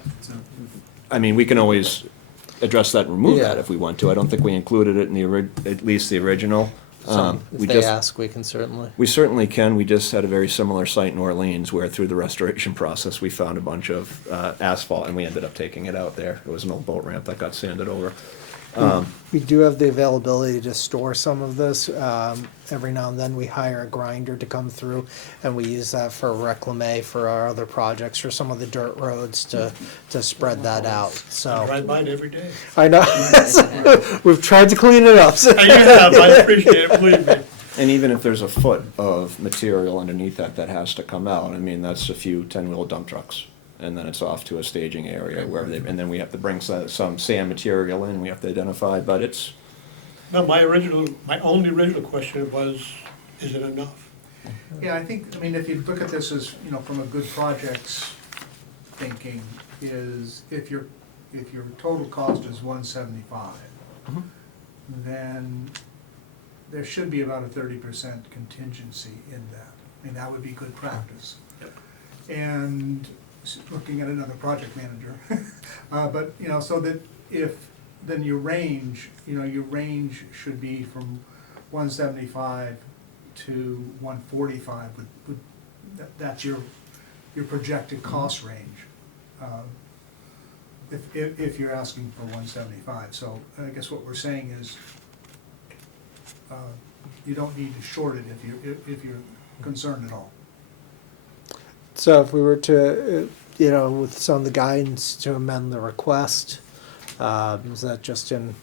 I mean, we can always address that and remove that Yeah. if we want to. I don't think we included it in at least the original. if We they just, ask, we can certainly. we certainly can. We just had a very similar site in Orleans where through the restoration process, we found a bunch of asphalt and we ended up taking it out there. It was an old boat ramp that got sanded over. We do have the availability to store some of this. Every now and then, we hire a grinder to come through, and we use that for reclame for our other projects, for some of the dirt roads to spread that out, I so. drive by it every day. I know, we've tried to clean it up. I have, I appreciate it, believe me. And even if there's a foot of material underneath that has to come out, I mean, that's a few 10-wheel dump trucks. And then it's off to a staging area where and then we have to bring some sand material in, we have to identify, but it's, No, my only original question was, is it enough? Yeah, I mean, if you look at this as, from a good projects thinking, is if your total cost is 175, then there should be about a 30% contingency in that. I mean, that would be good practice. And looking at another project manager, but, so that then your range, your range should be from 175 to 145, that's your projected cost range, if you're asking for 175. So I guess what we're saying is, you don't need to short it if you're concerned at all. So if we were to, with some of the guidance to amend the request, is that just in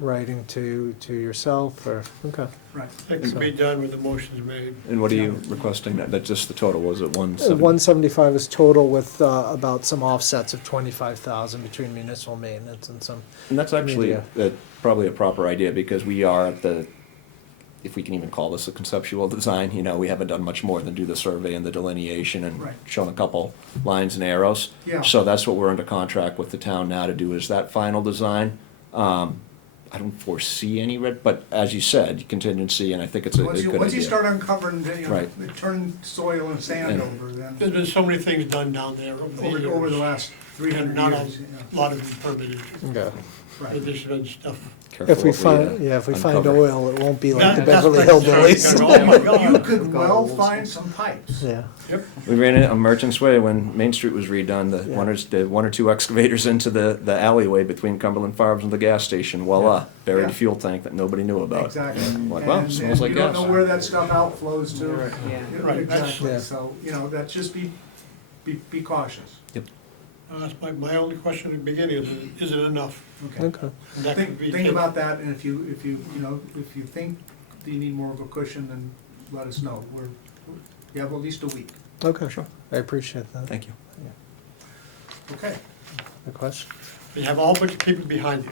writing to yourself, or, okay. Right. It can be done with the motions made. and what are you requesting? That's just the total, was it 170? 175 is total with about some offsets of 25,000 between municipal maintenance and some. And that's actually Media. probably a proper idea, because we are at the, if we can even call this a conceptual design, we haven't done much more than do the survey and the delineation and Right. shown a couple lines and arrows. Yeah. So that's what we're under contract with the town now to do, is that final design. I don't foresee any red, but as you said, contingency, and I think it's a good idea. Once you start uncovering, Right. turn soil and sand And- over, then, There's been so many things done down there over the over the years. last 300 And not years. a lot of it permitted. Okay. Right. There's been stuff. Careful If we what find, if we find uncover. oil, it won't be like the That's Beverly what- Hillbillies. Oh my God. You could well find some pipes. Yeah. Yep. We ran it on Merchant's Way when Main Street was redone, the one or two excavators into the alleyway between Cumberland Farms and the gas station, voila, buried Yeah. a fuel tank that nobody knew about. Exactly. Like, wow, And- smells and like you don't gas. know where that stuff outflows to. Yeah. Right, Exactly, Yeah. so, that's just be cautious. That's my only question at the beginning, is it enough? Okay. And that could Think, be think about that, and if you think that you need more of a cushion, then let us know. You have at least a week. Okay, sure. I appreciate that. Thank you. Okay. The question? You have a whole bunch of people behind you.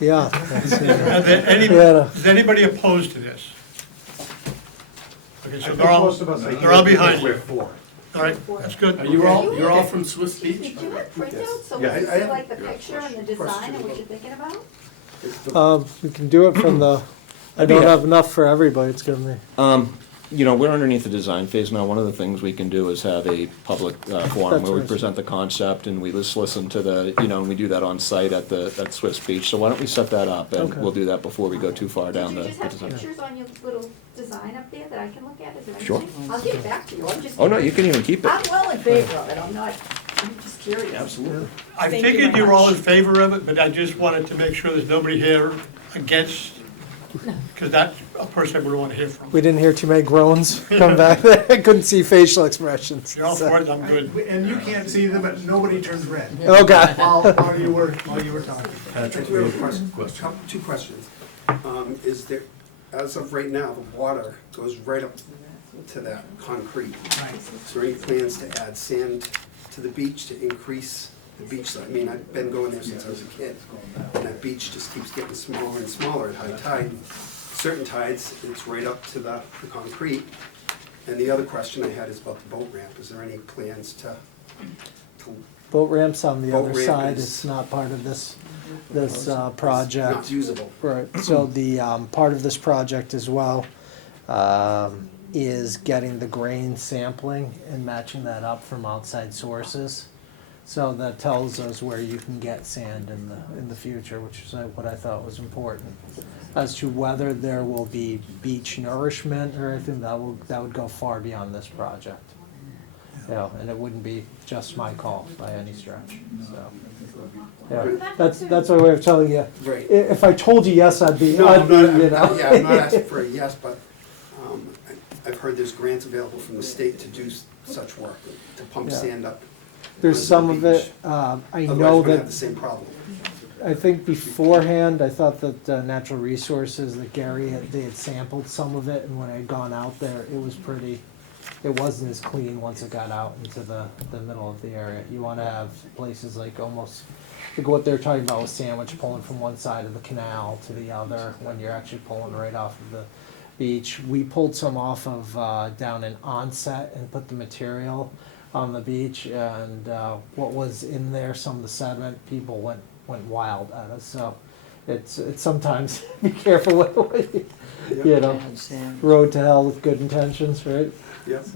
Yeah. that's, Are there Yeah. is anybody opposed to this? Okay, so they're all behind you. All right, that's good. Are you're all from Swiss Beach? Did you have printouts, so we Yeah, can I see have like the picture and the design and what you're thinking about? We can do it from the, I don't have enough for everybody, it's gonna be. You know, we're underneath the design phase now. One of the things we can do is have a public forum where we That's right. present the concept and we just listen to the, you know, and we do that on site at Swiss Beach. So why don't we set that up, and Okay. we'll do that before we go too far down Did the you just have design. pictures on your little design up there that I can look at? Is there Sure. anything? I'll give it back to you, I'm just. Oh, no, you can even keep it. I'm well in favor of it, I'm just curious. Absolutely. I Thank you figured very you were all in much. favor of it, but I just wanted to make sure there's nobody here against, because that's a person I would want to hear from. We didn't hear too many groans come back there. I couldn't see facial expressions. If you're all so. for it, I'm good. And you can't see them, but nobody turns red Okay. while you were talking. Patrick, We have a you question, question. two questions. Is there, as of right now, the water goes right up to that concrete. Right. Is there any plans to add sand to the beach to increase the beach side? I mean, I've been going there since I was a kid, and that beach just keeps getting smaller and smaller at high tide. Certain tides, it's right up to the concrete. And the other question I had is about the boat ramp. Is there any plans to Boat ramps on the Boat other ramp side, is- it's not part of this project. not usable? Right, so the, part of this project as well, is getting the grain sampling and matching that up from outside sources. So that tells us where you can get sand in the future, which is what I thought was important. As to whether there will be beach nourishment or anything, that would go far beyond this project. You know, and it wouldn't be just my call by any stretch, so. Yeah, that's my way of telling you. Right. If I told you yes, I'd be, No, I'd be, I'm you not, know. yeah, I'm not asking for a yes, but I've heard there's grants available from the state to do such work, to pump Yeah. sand up. There's onto some the of it, beach. I Otherwise, know we're gonna have that, the same problem. I think beforehand, I thought that Natural Resources, that Gary they had sampled some of it, and when I had gone out there, it was pretty, it wasn't as clean once it got out into the middle of the area. You wanna have places like almost, like what they're talking about with sandwich, pulling from one side of the canal to the other, when you're actually pulling right off of the beach. We pulled some off of, down in Onset and put the material on the beach, and, what was in there, some of the sediment, people went wild at us, so it's sometimes, be careful what you know, Bad sand. road to hell with good intentions, right? Yep.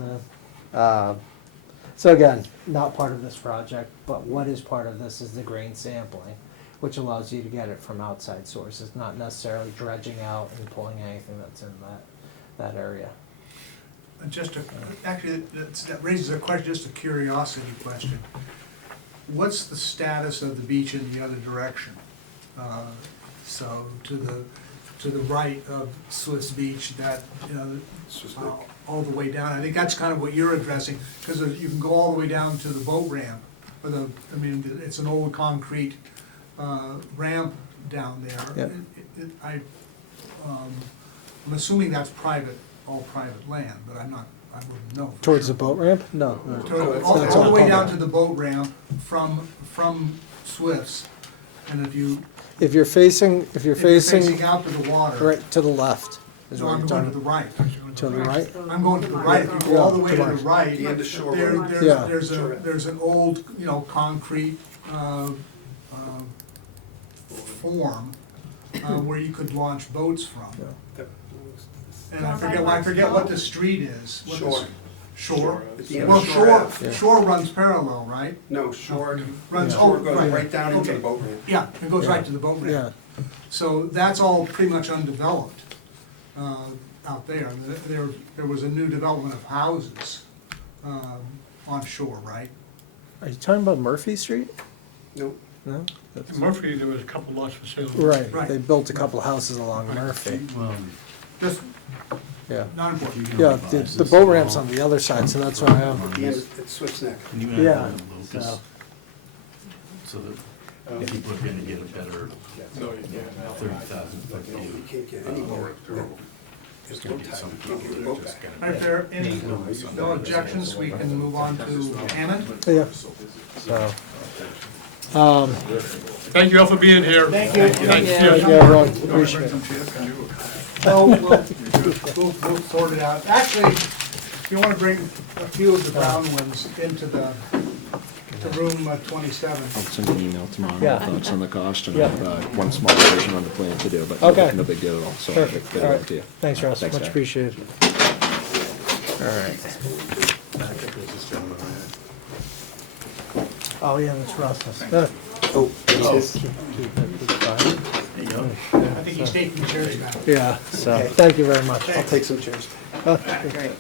So again, not part of this project, but what is part of this is the grain sampling, which allows you to get it from outside sources, not necessarily dredging out and pulling anything that's in that area. Just actually, that raises a question, just a curiosity question. What's the status of the beach in the other direction? So to the right of Swiss Beach, that, you know, all the way down. I think that's kind of what you're addressing, because you can go all the way down to the boat ramp, or it's an old concrete ramp down there. Yep. I'm assuming that's all private land, but I wouldn't know. for Towards sure. the boat ramp? No. All That's the way all down public. to the boat ramp from Swift's, and If you're facing out to the water. right to the left is No, what I'm you're going talking to the about. right. To the right? I'm going to the right. If you go all the way to the right, The end of Shore there, Road. Yeah. there's an old, concrete, form, where you could launch boats from. And I forget what the street is. What the Shore. Shore? At the end Well, of Shore Ave. Shore runs parallel, right? No, Shore, Runs, Shore oh, goes right. right down into the Okay. boat ramp. Yeah, it goes right to the boat Yeah. ramp. So that's all pretty much undeveloped out there. There was a new development of houses on shore, right? Are you talking about Murphy Street? No, No? In Murphy, there was a couple lots for sale. Right, Right. they built a couple houses along Murphy, Just yeah. not important. Yeah, the boat ramp's on the other side, so that's why I'm, at the end, at Swift's Neck. Can you add yeah, that locus, so, so that people are gonna get a better 30,000 foot You view? can't get any boat. There's no tide, you can't get a boat back. If there are any, no objections, we can move on to Hammond. yeah, so. Thank you all for being here. Thank you. Thank you. Thank you, everyone, appreciate it. Oh, well, we'll sort it out. Actually, if you wanna bring a few of the brown ones into to room 27. I'll send an email tomorrow Yeah. with thoughts on the cost and Yeah. one small version on the plan to do, but Okay. no big deal at all, so I'll Perfect. get it All out right. to you. Thanks, Russ. Thanks, Much Jack. appreciated. All right. Oh, yeah, that's Russ's. Oh, Keep it, it's fine. There you go. I think he's taking the chairs back. Yeah, so, Okay. thank you very much. I'll take some chairs. Great.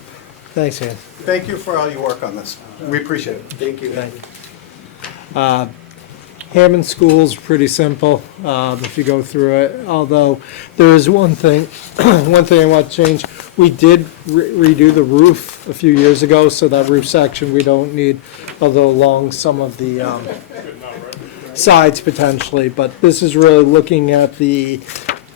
Thanks, Ian. Thank you for all your work on this. We appreciate it. Thank you. Thank you. Hammond School's pretty simple, if you go through it, although there is one thing, one thing I want to change. We did redo the roof a few years ago, so that roof section we don't need, although along some of the sides potentially, but this is really looking at the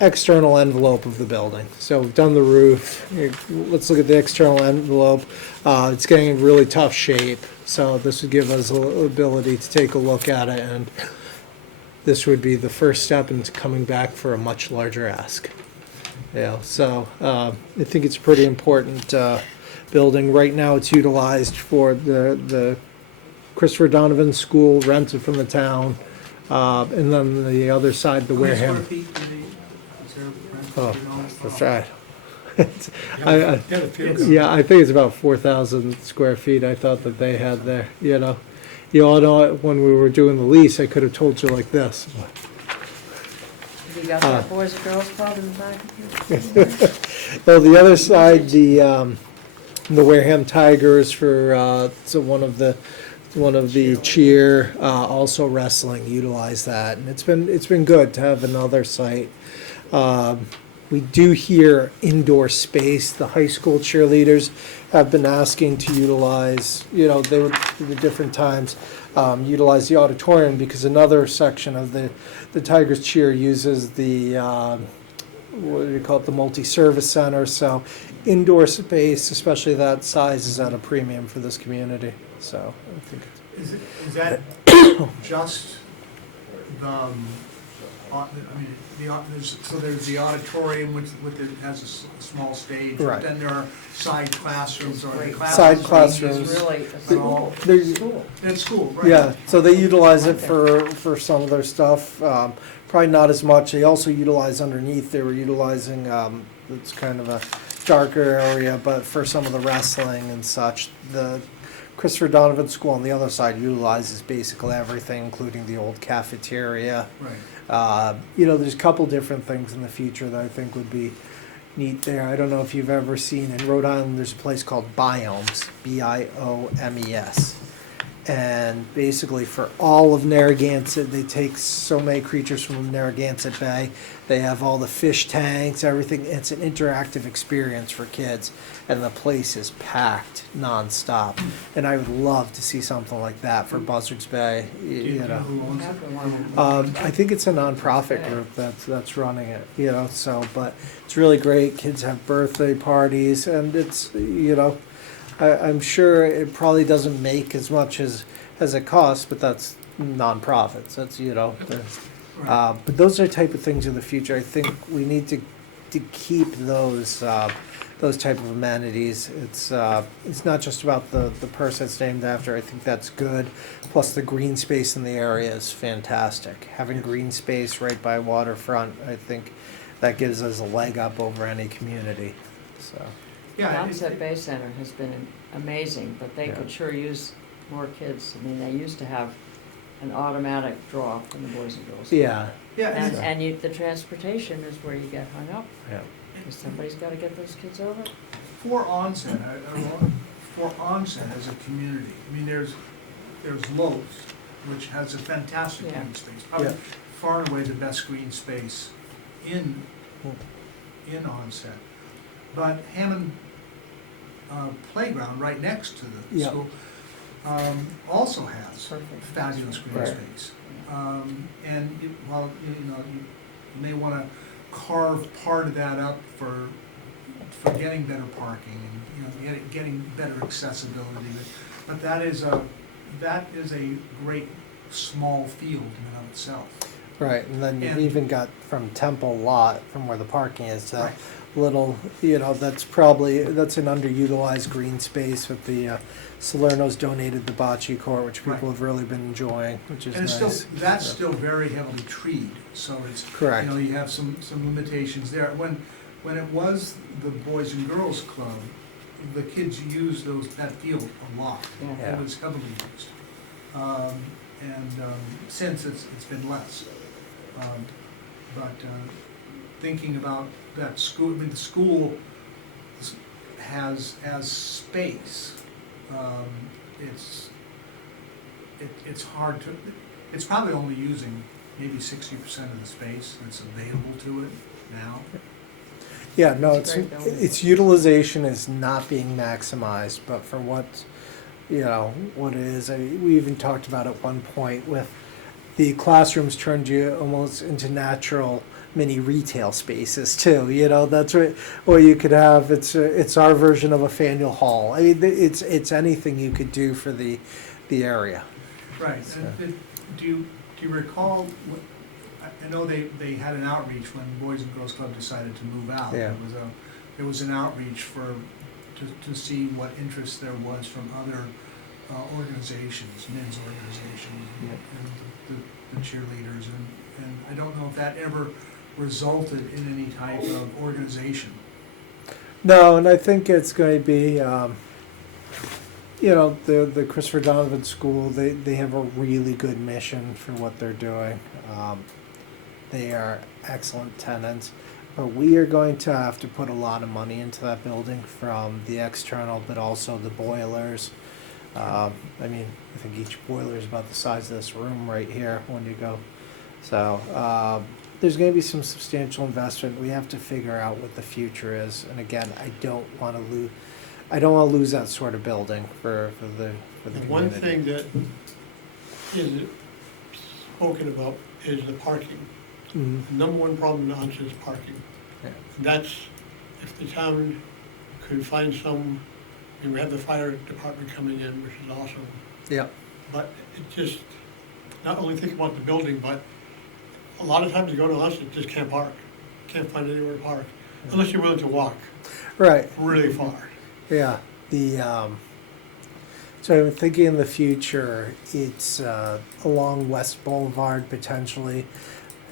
external envelope of the building. So we've done the roof, let's look at the external envelope. It's getting in really tough shape, so this would give us the ability to take a look at it, and this would be the first step into coming back for a much larger ask. Yeah, so I think it's a pretty important building. Right now it's utilized for the Christopher Donovan School, rented from the town, and then the other side, the How many square Wareham. feet do they- is there- Oh, you know? that's right. Yeah, the fields. Yeah, I think it's about 4,000 square feet I thought that they had there, you know. You all know, when we were doing the lease, I could have told you like this. Have you got that Boys and Girls Club in the back of your? Well, the other side, the Wareham Tigers for, so one of the cheer, also wrestling, utilize that. And it's been good to have another site. We do hear indoor space. The high school cheerleaders have been asking to utilize, you know, they would, at different times, utilize the auditorium, because another section of the Tigers cheer uses the, what do you call it, the multi-service center. So indoor space, especially that size, is at a premium for this community. So I think it's, Is that just the, there's the auditorium with it has a small stage, Right. but then there are side classrooms or the Side classrooms. classrooms. It's really a All- school. In school, right? yeah, so they utilize it for some of their stuff. Probably not as much. They also utilize underneath. They were utilizing, it's kind of a darker area, but for some of the wrestling and such, the Christopher Donovan School on the other side utilizes basically everything, including the old cafeteria. Right. You know, there's a couple different things in the future that I think would be neat there. I don't know if you've ever seen, in Rhode Island, there's a place called Biomes, Biomes. And basically for all of Narragansett, they take so many creatures from Narragansett Bay. They have all the fish tanks, everything. It's an interactive experience for kids. And the place is packed nonstop. And I would love to see something like that for Buzzards Bay, Do you know know. who owns it? Have one. I think it's a nonprofit group that's running it, you know, so, but it's really great. Kids have birthday parties, and it's, you know, I'm sure it probably doesn't make as much as it costs, but that's nonprofits, that's, you know. But those are the type of things in the future. I think we need to keep those type of amenities. It's not just about the person it's named after. I think that's good. Plus the green space in the area is fantastic. Having green space right by waterfront, I think that gives us a leg up over any community, so. Yeah. Onset Bay Center has been amazing, but they could sure use more kids. I mean, they used to have an automatic draw from the Boys and Girls Club. Yeah. Yeah, And the transportation is where you get hung up, Yeah. because somebody's gotta get those kids over. for onset, for onset as a community, I mean, there's Lowe's, which has a fantastic Yeah. green space, probably Yeah. far and away the best green space in onset. But Hammond Playground, right next to the Yeah. school, also has Perfect. fabulous green Right. space. And while, you know, you may wanna carve part of that up for getting better parking and, you know, getting better accessibility. But that is a great small field in and of itself. Right, and then you've And- even got from Temple Lot, from where the parking is, to Right. little, you know, that's an underutilized green space with the Salerno's donated the bocce court, which people have really been enjoying, which is And it's nice. still, that's So- still very heavily treed, so it's, Correct. you know, you have some limitations there. When it was the Boys and Girls Club, the kids used that field a lot. Yeah. It was heavily used. Since it's been less. Thinking about that school, I mean, the school has space. It's hard to, it's probably only using maybe 60% of the space that's available to it now. Yeah, no, It's a great building. its utilization is not being maximized, but for what, you know, what it is, we even talked about at one point with the classrooms turned you almost into natural mini retail spaces too, you know, that's what you could have, it's our version of a Faneuil Hall. I mean, it's anything you could do for the area. Right, So- and do you recall, I know they had an outreach when Boys and Girls Club decided to move out. Yeah. There was an outreach to see what interest there was from other organizations, men's organizations, and the cheerleaders, and I don't know if that ever resulted in any type of organization. No, and I think it's going to be, you know, the Christopher Donovan School, they have a really good mission for what they're doing. They are excellent tenants, but we are going to have to put a lot of money into that building from the external, but also the boilers. I mean, I think each boiler is about the size of this room right here when you go. So there's going to be some substantial investment. We have to figure out what the future is. And again, I don't want to lose that sort of building for the community. One thing that is spoken about is the parking. Mhm. The number one problem in Onset is parking. Yeah. That's, if the town could find some, I mean, we have the fire department coming in, which is awesome, Yeah. but it just, not only think about the building, but a lot of times you go to Onset, just can't park. Can't find anywhere to park, unless you're willing to walk Right. really far. Yeah. So I'm thinking in the future, it's along West Boulevard potentially,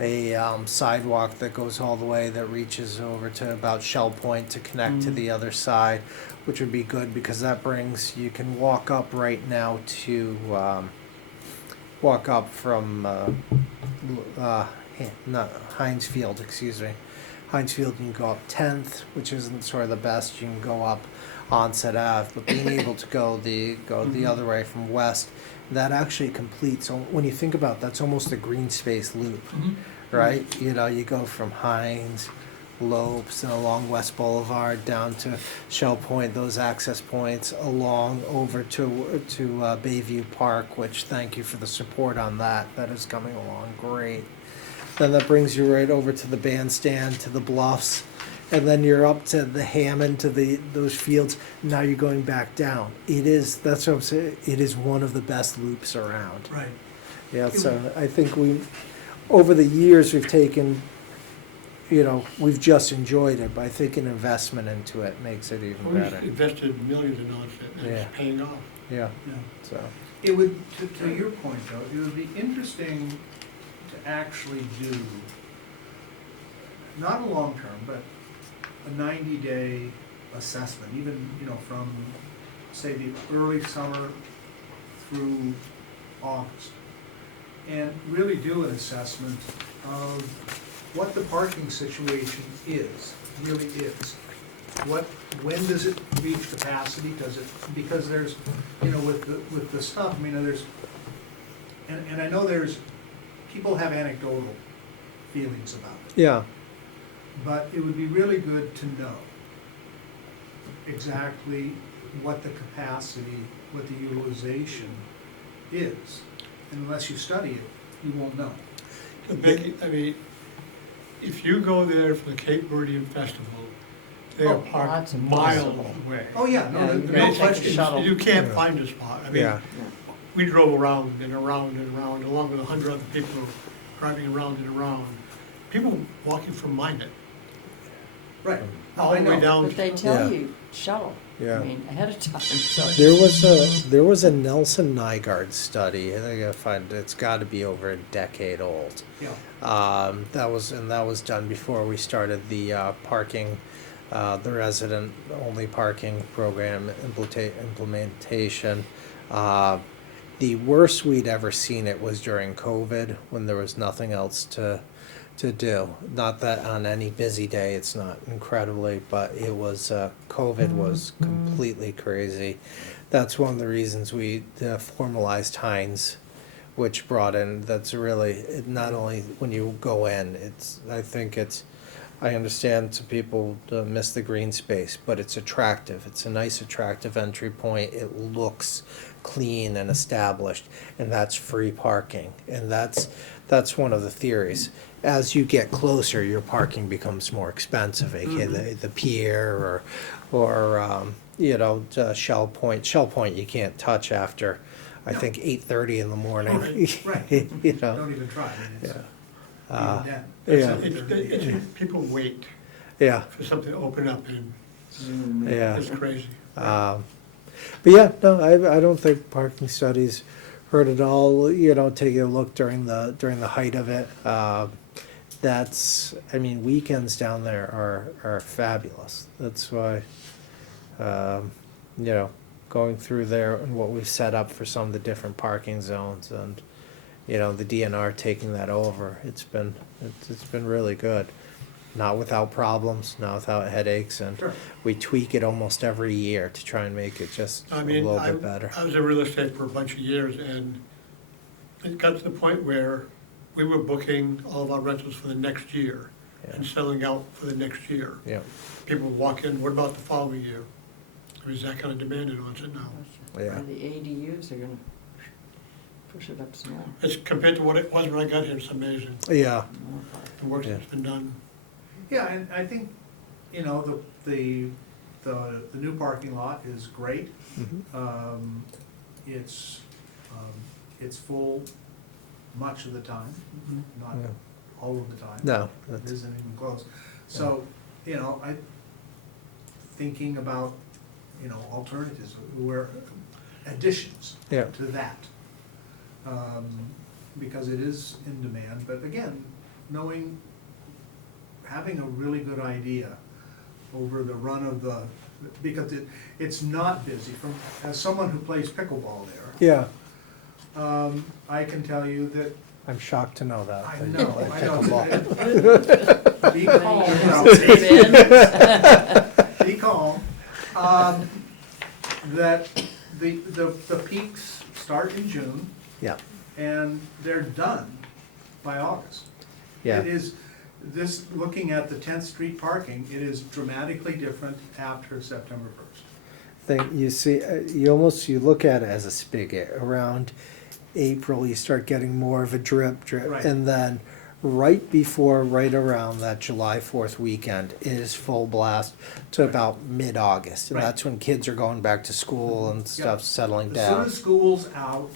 a sidewalk that goes all the way that reaches over to about Shell Point to connect to the other side, which would be good because that brings, you can walk up right now to walk up from not Heinz Field, excuse me. Heinz Field, you can go up 10th, which isn't sort of the best. You can go up Onset Ave, but being able to go the other way from west, that actually completes. So when you think about it, that's almost a green space loop, right? You know, you go from Heinz, Lopes, and along West Boulevard down to Shell Point, those access points along over to Bayview Park, which thank you for the support on that. That is coming along great. Then that brings you right over to the bandstand, to the bluffs, and then you're up to the Hammond, to those fields. Now you're going back down. That's what I'm saying. It is one of the best loops around. Right. Yeah. So I think over the years we've taken, you know, we've just enjoyed it, but I think an investment into it makes it even We've better. invested millions in Onset, and Yeah. it's paying off. Yeah. Yeah. So. It would, to your point though, it would be interesting to actually do, not a long-term, but a 90-day assessment, even, you know, from, say, the early summer through August. And really do an assessment of what the parking situation really is. When does it reach capacity? Because there's, you know, with the stuff, I mean, there's, and I know people have anecdotal feelings about it. Yeah. But it would be really good to know exactly what the capacity, what the utilization is. And unless you study it, you won't know. To make it, I mean, if you go there for the Cape Verdean Festival, they are Oh, parked that's miles impossible. away. Oh, yeah, no, Yeah, you no gotta take question. the shuttle. You can't Yeah. find a spot. I mean, Yeah. we drove around and around and around, along with 100 other people driving around and around. People walking from Minot. Right. all I the way know. down. But they tell Yeah. you shuttle, Yeah. I mean, ahead of time, so. There was a Nelson Nygaard study. I think I find it's got to be over a decade old. Yeah. That was done before we started the parking, the resident only parking program implementation. The worst we'd ever seen it was during COVID when there was nothing else to do. Not that on any busy day it's not incredibly, but it was COVID was completely crazy. That's one of the reasons we formalized Heinz, which brought in, that's really, not only when you go in, I understand some people miss the green space, but it's attractive. It's a nice attractive entry point. It looks clean and established, and that's free parking. And that's one of the theories. As you get closer, your parking becomes more expensive, aka the pier or Shell Point. Shell Point you can't touch after, I think 8:30 in the morning. Right. You know. Don't even try. I mean, it's Yeah. even then. It's people wait Yeah. for something to open up, and Yeah. it's crazy. But yeah, no, I don't think parking studies hurt at all. Take a look during the height of it. Weekends down there are fabulous. That's why, going through there and what we've set up for some of the different parking zones and, the DNR taking that over, it's been really good. Not without problems, not without headaches, and Sure. we tweak it almost every year to try and make it just a little bit better. I was in real estate for a bunch of years, and it got to the point where we were booking all of our rentals for the next year and selling out for the next year. Yeah, People would walk in, what about the following year? There is that kind of demand on it now. yeah. And the ADUs are gonna push it up some more. It's compared to what it was when I got here, it's amazing, Yeah, the work Yeah. that's been done. Yeah, and I think, the new parking lot is great. It's, it's full much of the time, not Yeah. all of the time. No, It that's- isn't even close. So, thinking about, alternatives, where, additions Yeah. to that. Because it is in demand, but again, having a really good idea over the run of because it's not busy. As someone who plays pickleball there, yeah. I can tell you that, I'm shocked to know that. I that you know, play I know. pickleball. Be calm, be calm. That the peaks start in June Yeah, and they're done by August. yeah. It is, looking at the 10th Street parking, it is dramatically different after September 1st. You see, you look at it as a spigot. Around April, you start getting more of a drip, Right. and then right around that July 4th weekend, it is full blast to about mid-August, and Right. that's when kids are going back to school and stuff, settling As soon down. as school's out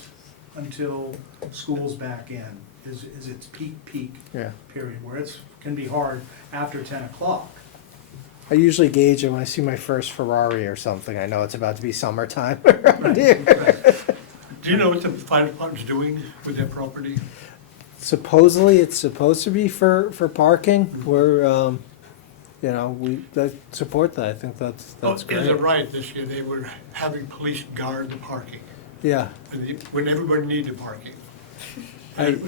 until school's back in is its peak Yeah. period, where can be hard after 10 o'clock. I usually gauge it when I see my first Ferrari or something. I know it's about to be summertime around here. Do you know what the fire department's doing with their property? Supposedly, it's supposed to be for parking. We're, we support that. I think that's Is great. it right, this year they were having police guard the parking, Yeah, when everybody needed parking? And it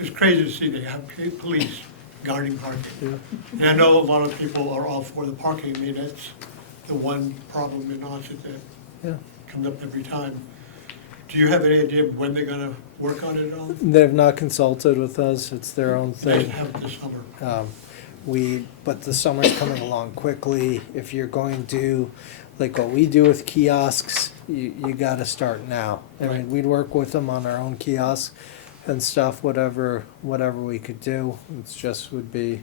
was crazy to see they have police guarding parking. And I know a lot of people are all for the parking, I mean, that's the one problem in Onset that yeah. comes up every time. Do you have any idea of when they're gonna work on it all? They've not consulted with us. It's their own They thing. have it this summer. But the summer's coming along quickly. If you're going to, like what we do with kiosks, you gotta start now. I mean, we'd work with them on our own kiosks and stuff, whatever we could do. It's just would be,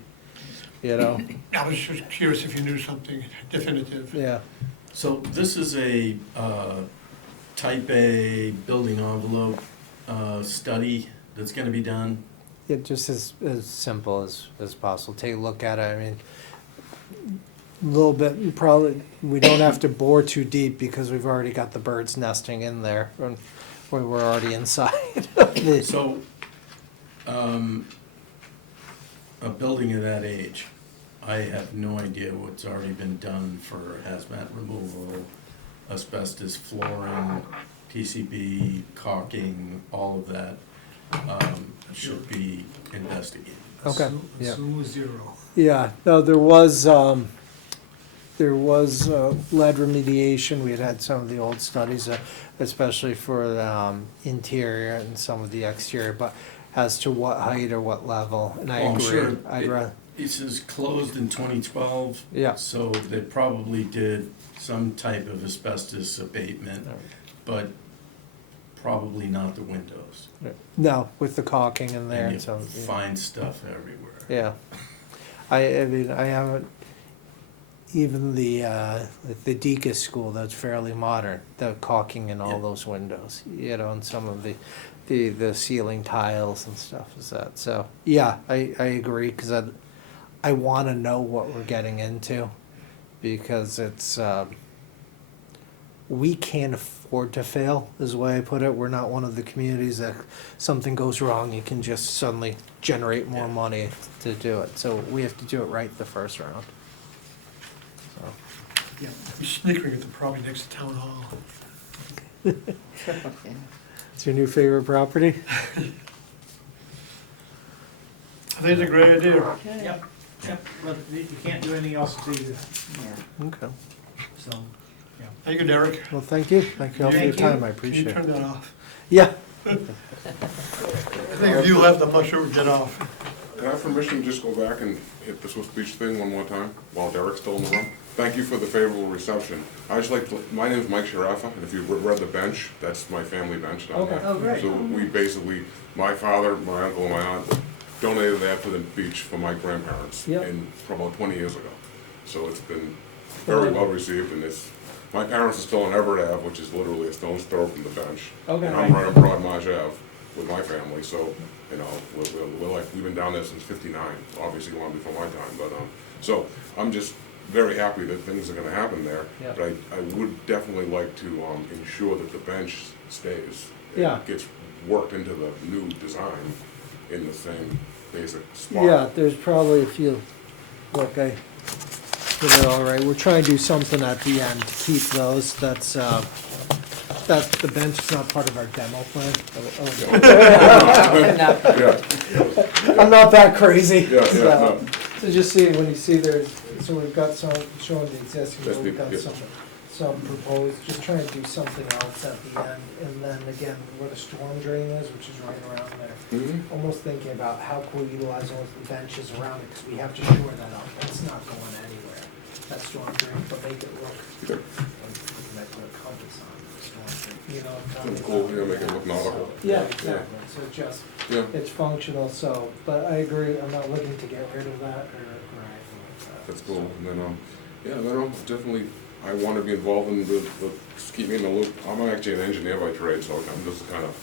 I was just curious if you knew something definitive. yeah. So this is a type A building envelope study that's gonna be done. Yeah, just as simple as possible. Take a look at it. I mean, little bit, probably, we don't have to bore too deep because we've already got the birds nesting in there, and we're already inside. So, a building of that age, I have no idea what's already been done for hazmat removal, asbestos flooring, PCB, caulking, all of that, should be investigated. Okay, yeah. Assume zero. Yeah, no, there was lead remediation. We had some of the old studies, especially for the interior and some of the exterior, but as to what height or what level, and I Oh, I'm agree. sure I'd rather, It says closed in 2012. Yeah. So they probably did some type of asbestos abatement, but probably not the windows. no, with the caulking in there And and you some. find stuff everywhere. Yeah, I mean, I haven't, even the Deacon's school, that's fairly modern, the caulking in all Yeah. those windows, you know, and some of the ceiling tiles and stuff is that, so, yeah, I agree, cause I wanna know what we're getting into, because it's, we can't afford to fail, is the way I put it. We're not one of the communities that something goes wrong, you can just suddenly generate more money to do it. So we have to do it right the first round. So, Yeah, we're snickering at the property next to town hall. it's your new favorite property? I think it's a great idea. Yep, but you can't do anything else until you, Okay. so, yeah. Thank you, Derek. Well, thank you all for your Thank you. time, I Can appreciate you turn it. that off? Yeah. I think if you left, I'm not sure we'd get off. Can I have permission to just go back and hit the Swift Beach thing one more time while Derek's still in the room? Thank you for the favorable reception. I just like to, my name is Mike Sharaffa, and if you've read the bench, that's my family bench down there. Oh, great. So we basically, my father, my uncle, and my aunt donated that to the beach for my grandparents Yep. from about 20 years ago. So it's been very well received, and it's, my parents are still on Everett Ave, which is literally a stone's throw from the bench. Okay. And I'm right on Broad Marsh Ave with my family, so, you know, we're like, we've been down there since '59, obviously long before my time, but, so I'm just very happy that things are gonna happen there. Yeah. But I would definitely like to, ensure that the bench stays. and Yeah. Gets worked into the new design in the same basic spot. Yeah, there's probably a few, look, I did it all right. We're trying to do something at the end to keep those. That's the bench is not part of our demo plan. Yeah. I'm not that crazy. Yeah, yeah, no. So just see, when you see there's, so we've got some showing the existing, That's but we've got yeah. some proposed, just trying to do something else at the end. And then again, where the storm drain is, which is right around there. Mhm. Almost thinking about how can we utilize all the benches around it, because we have to shore that up. It's not going anywhere, that storm drain, but make it look, Yeah. like put a compass on the storm drain, you know? what I'm That's talking cool, about? yeah, make it look nautical. Yeah, exactly, so just, Yeah, it's functional, so, but I agree, I'm not looking to get rid of that or anything like that. that's cool. And then, yeah, then definitely, I want to be involved in just keep me in the loop. I'm actually an engineer by trade, so this is kind of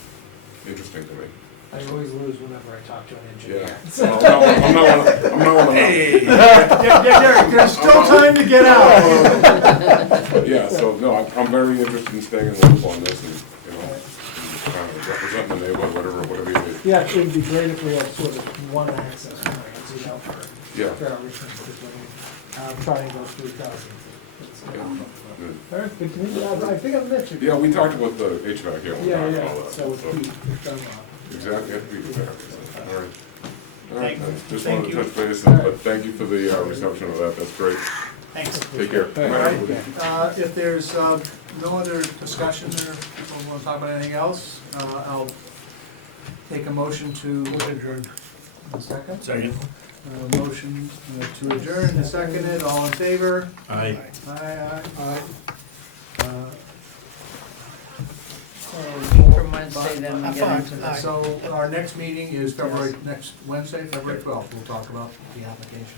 interesting to me. I always lose whenever I talk to an Yeah. engineer. Well, I'm not one of them. Derek, there's still time to get out. Yeah, so, no, I'm very interested in staying in the loop on this and, you know, kind of representing the neighborhood, whatever you need. Yeah, it would be great if we had sort of one access point, you know, Yeah. for everything, particularly, triangle 3,000. All right, good to meet you. I think I've met you. Yeah, we talked about the HVAC here one Yeah, time and yeah, all that. so with Pete, with Dunlop. Exactly, yeah, we do that. All right. All right, just Thank wanted to you. touch base, but thank you for the reception of that, that's great. Thanks. Take care. All Right, if there's no other discussion or people want to talk about anything else, I'll take a motion to adjourn. A second? Second. Motion to adjourn, is seconded, all in favor? Aye. Aye. From Wednesday, then we get into this. So our next meeting is next Wednesday, February 12th, we'll talk about the applications.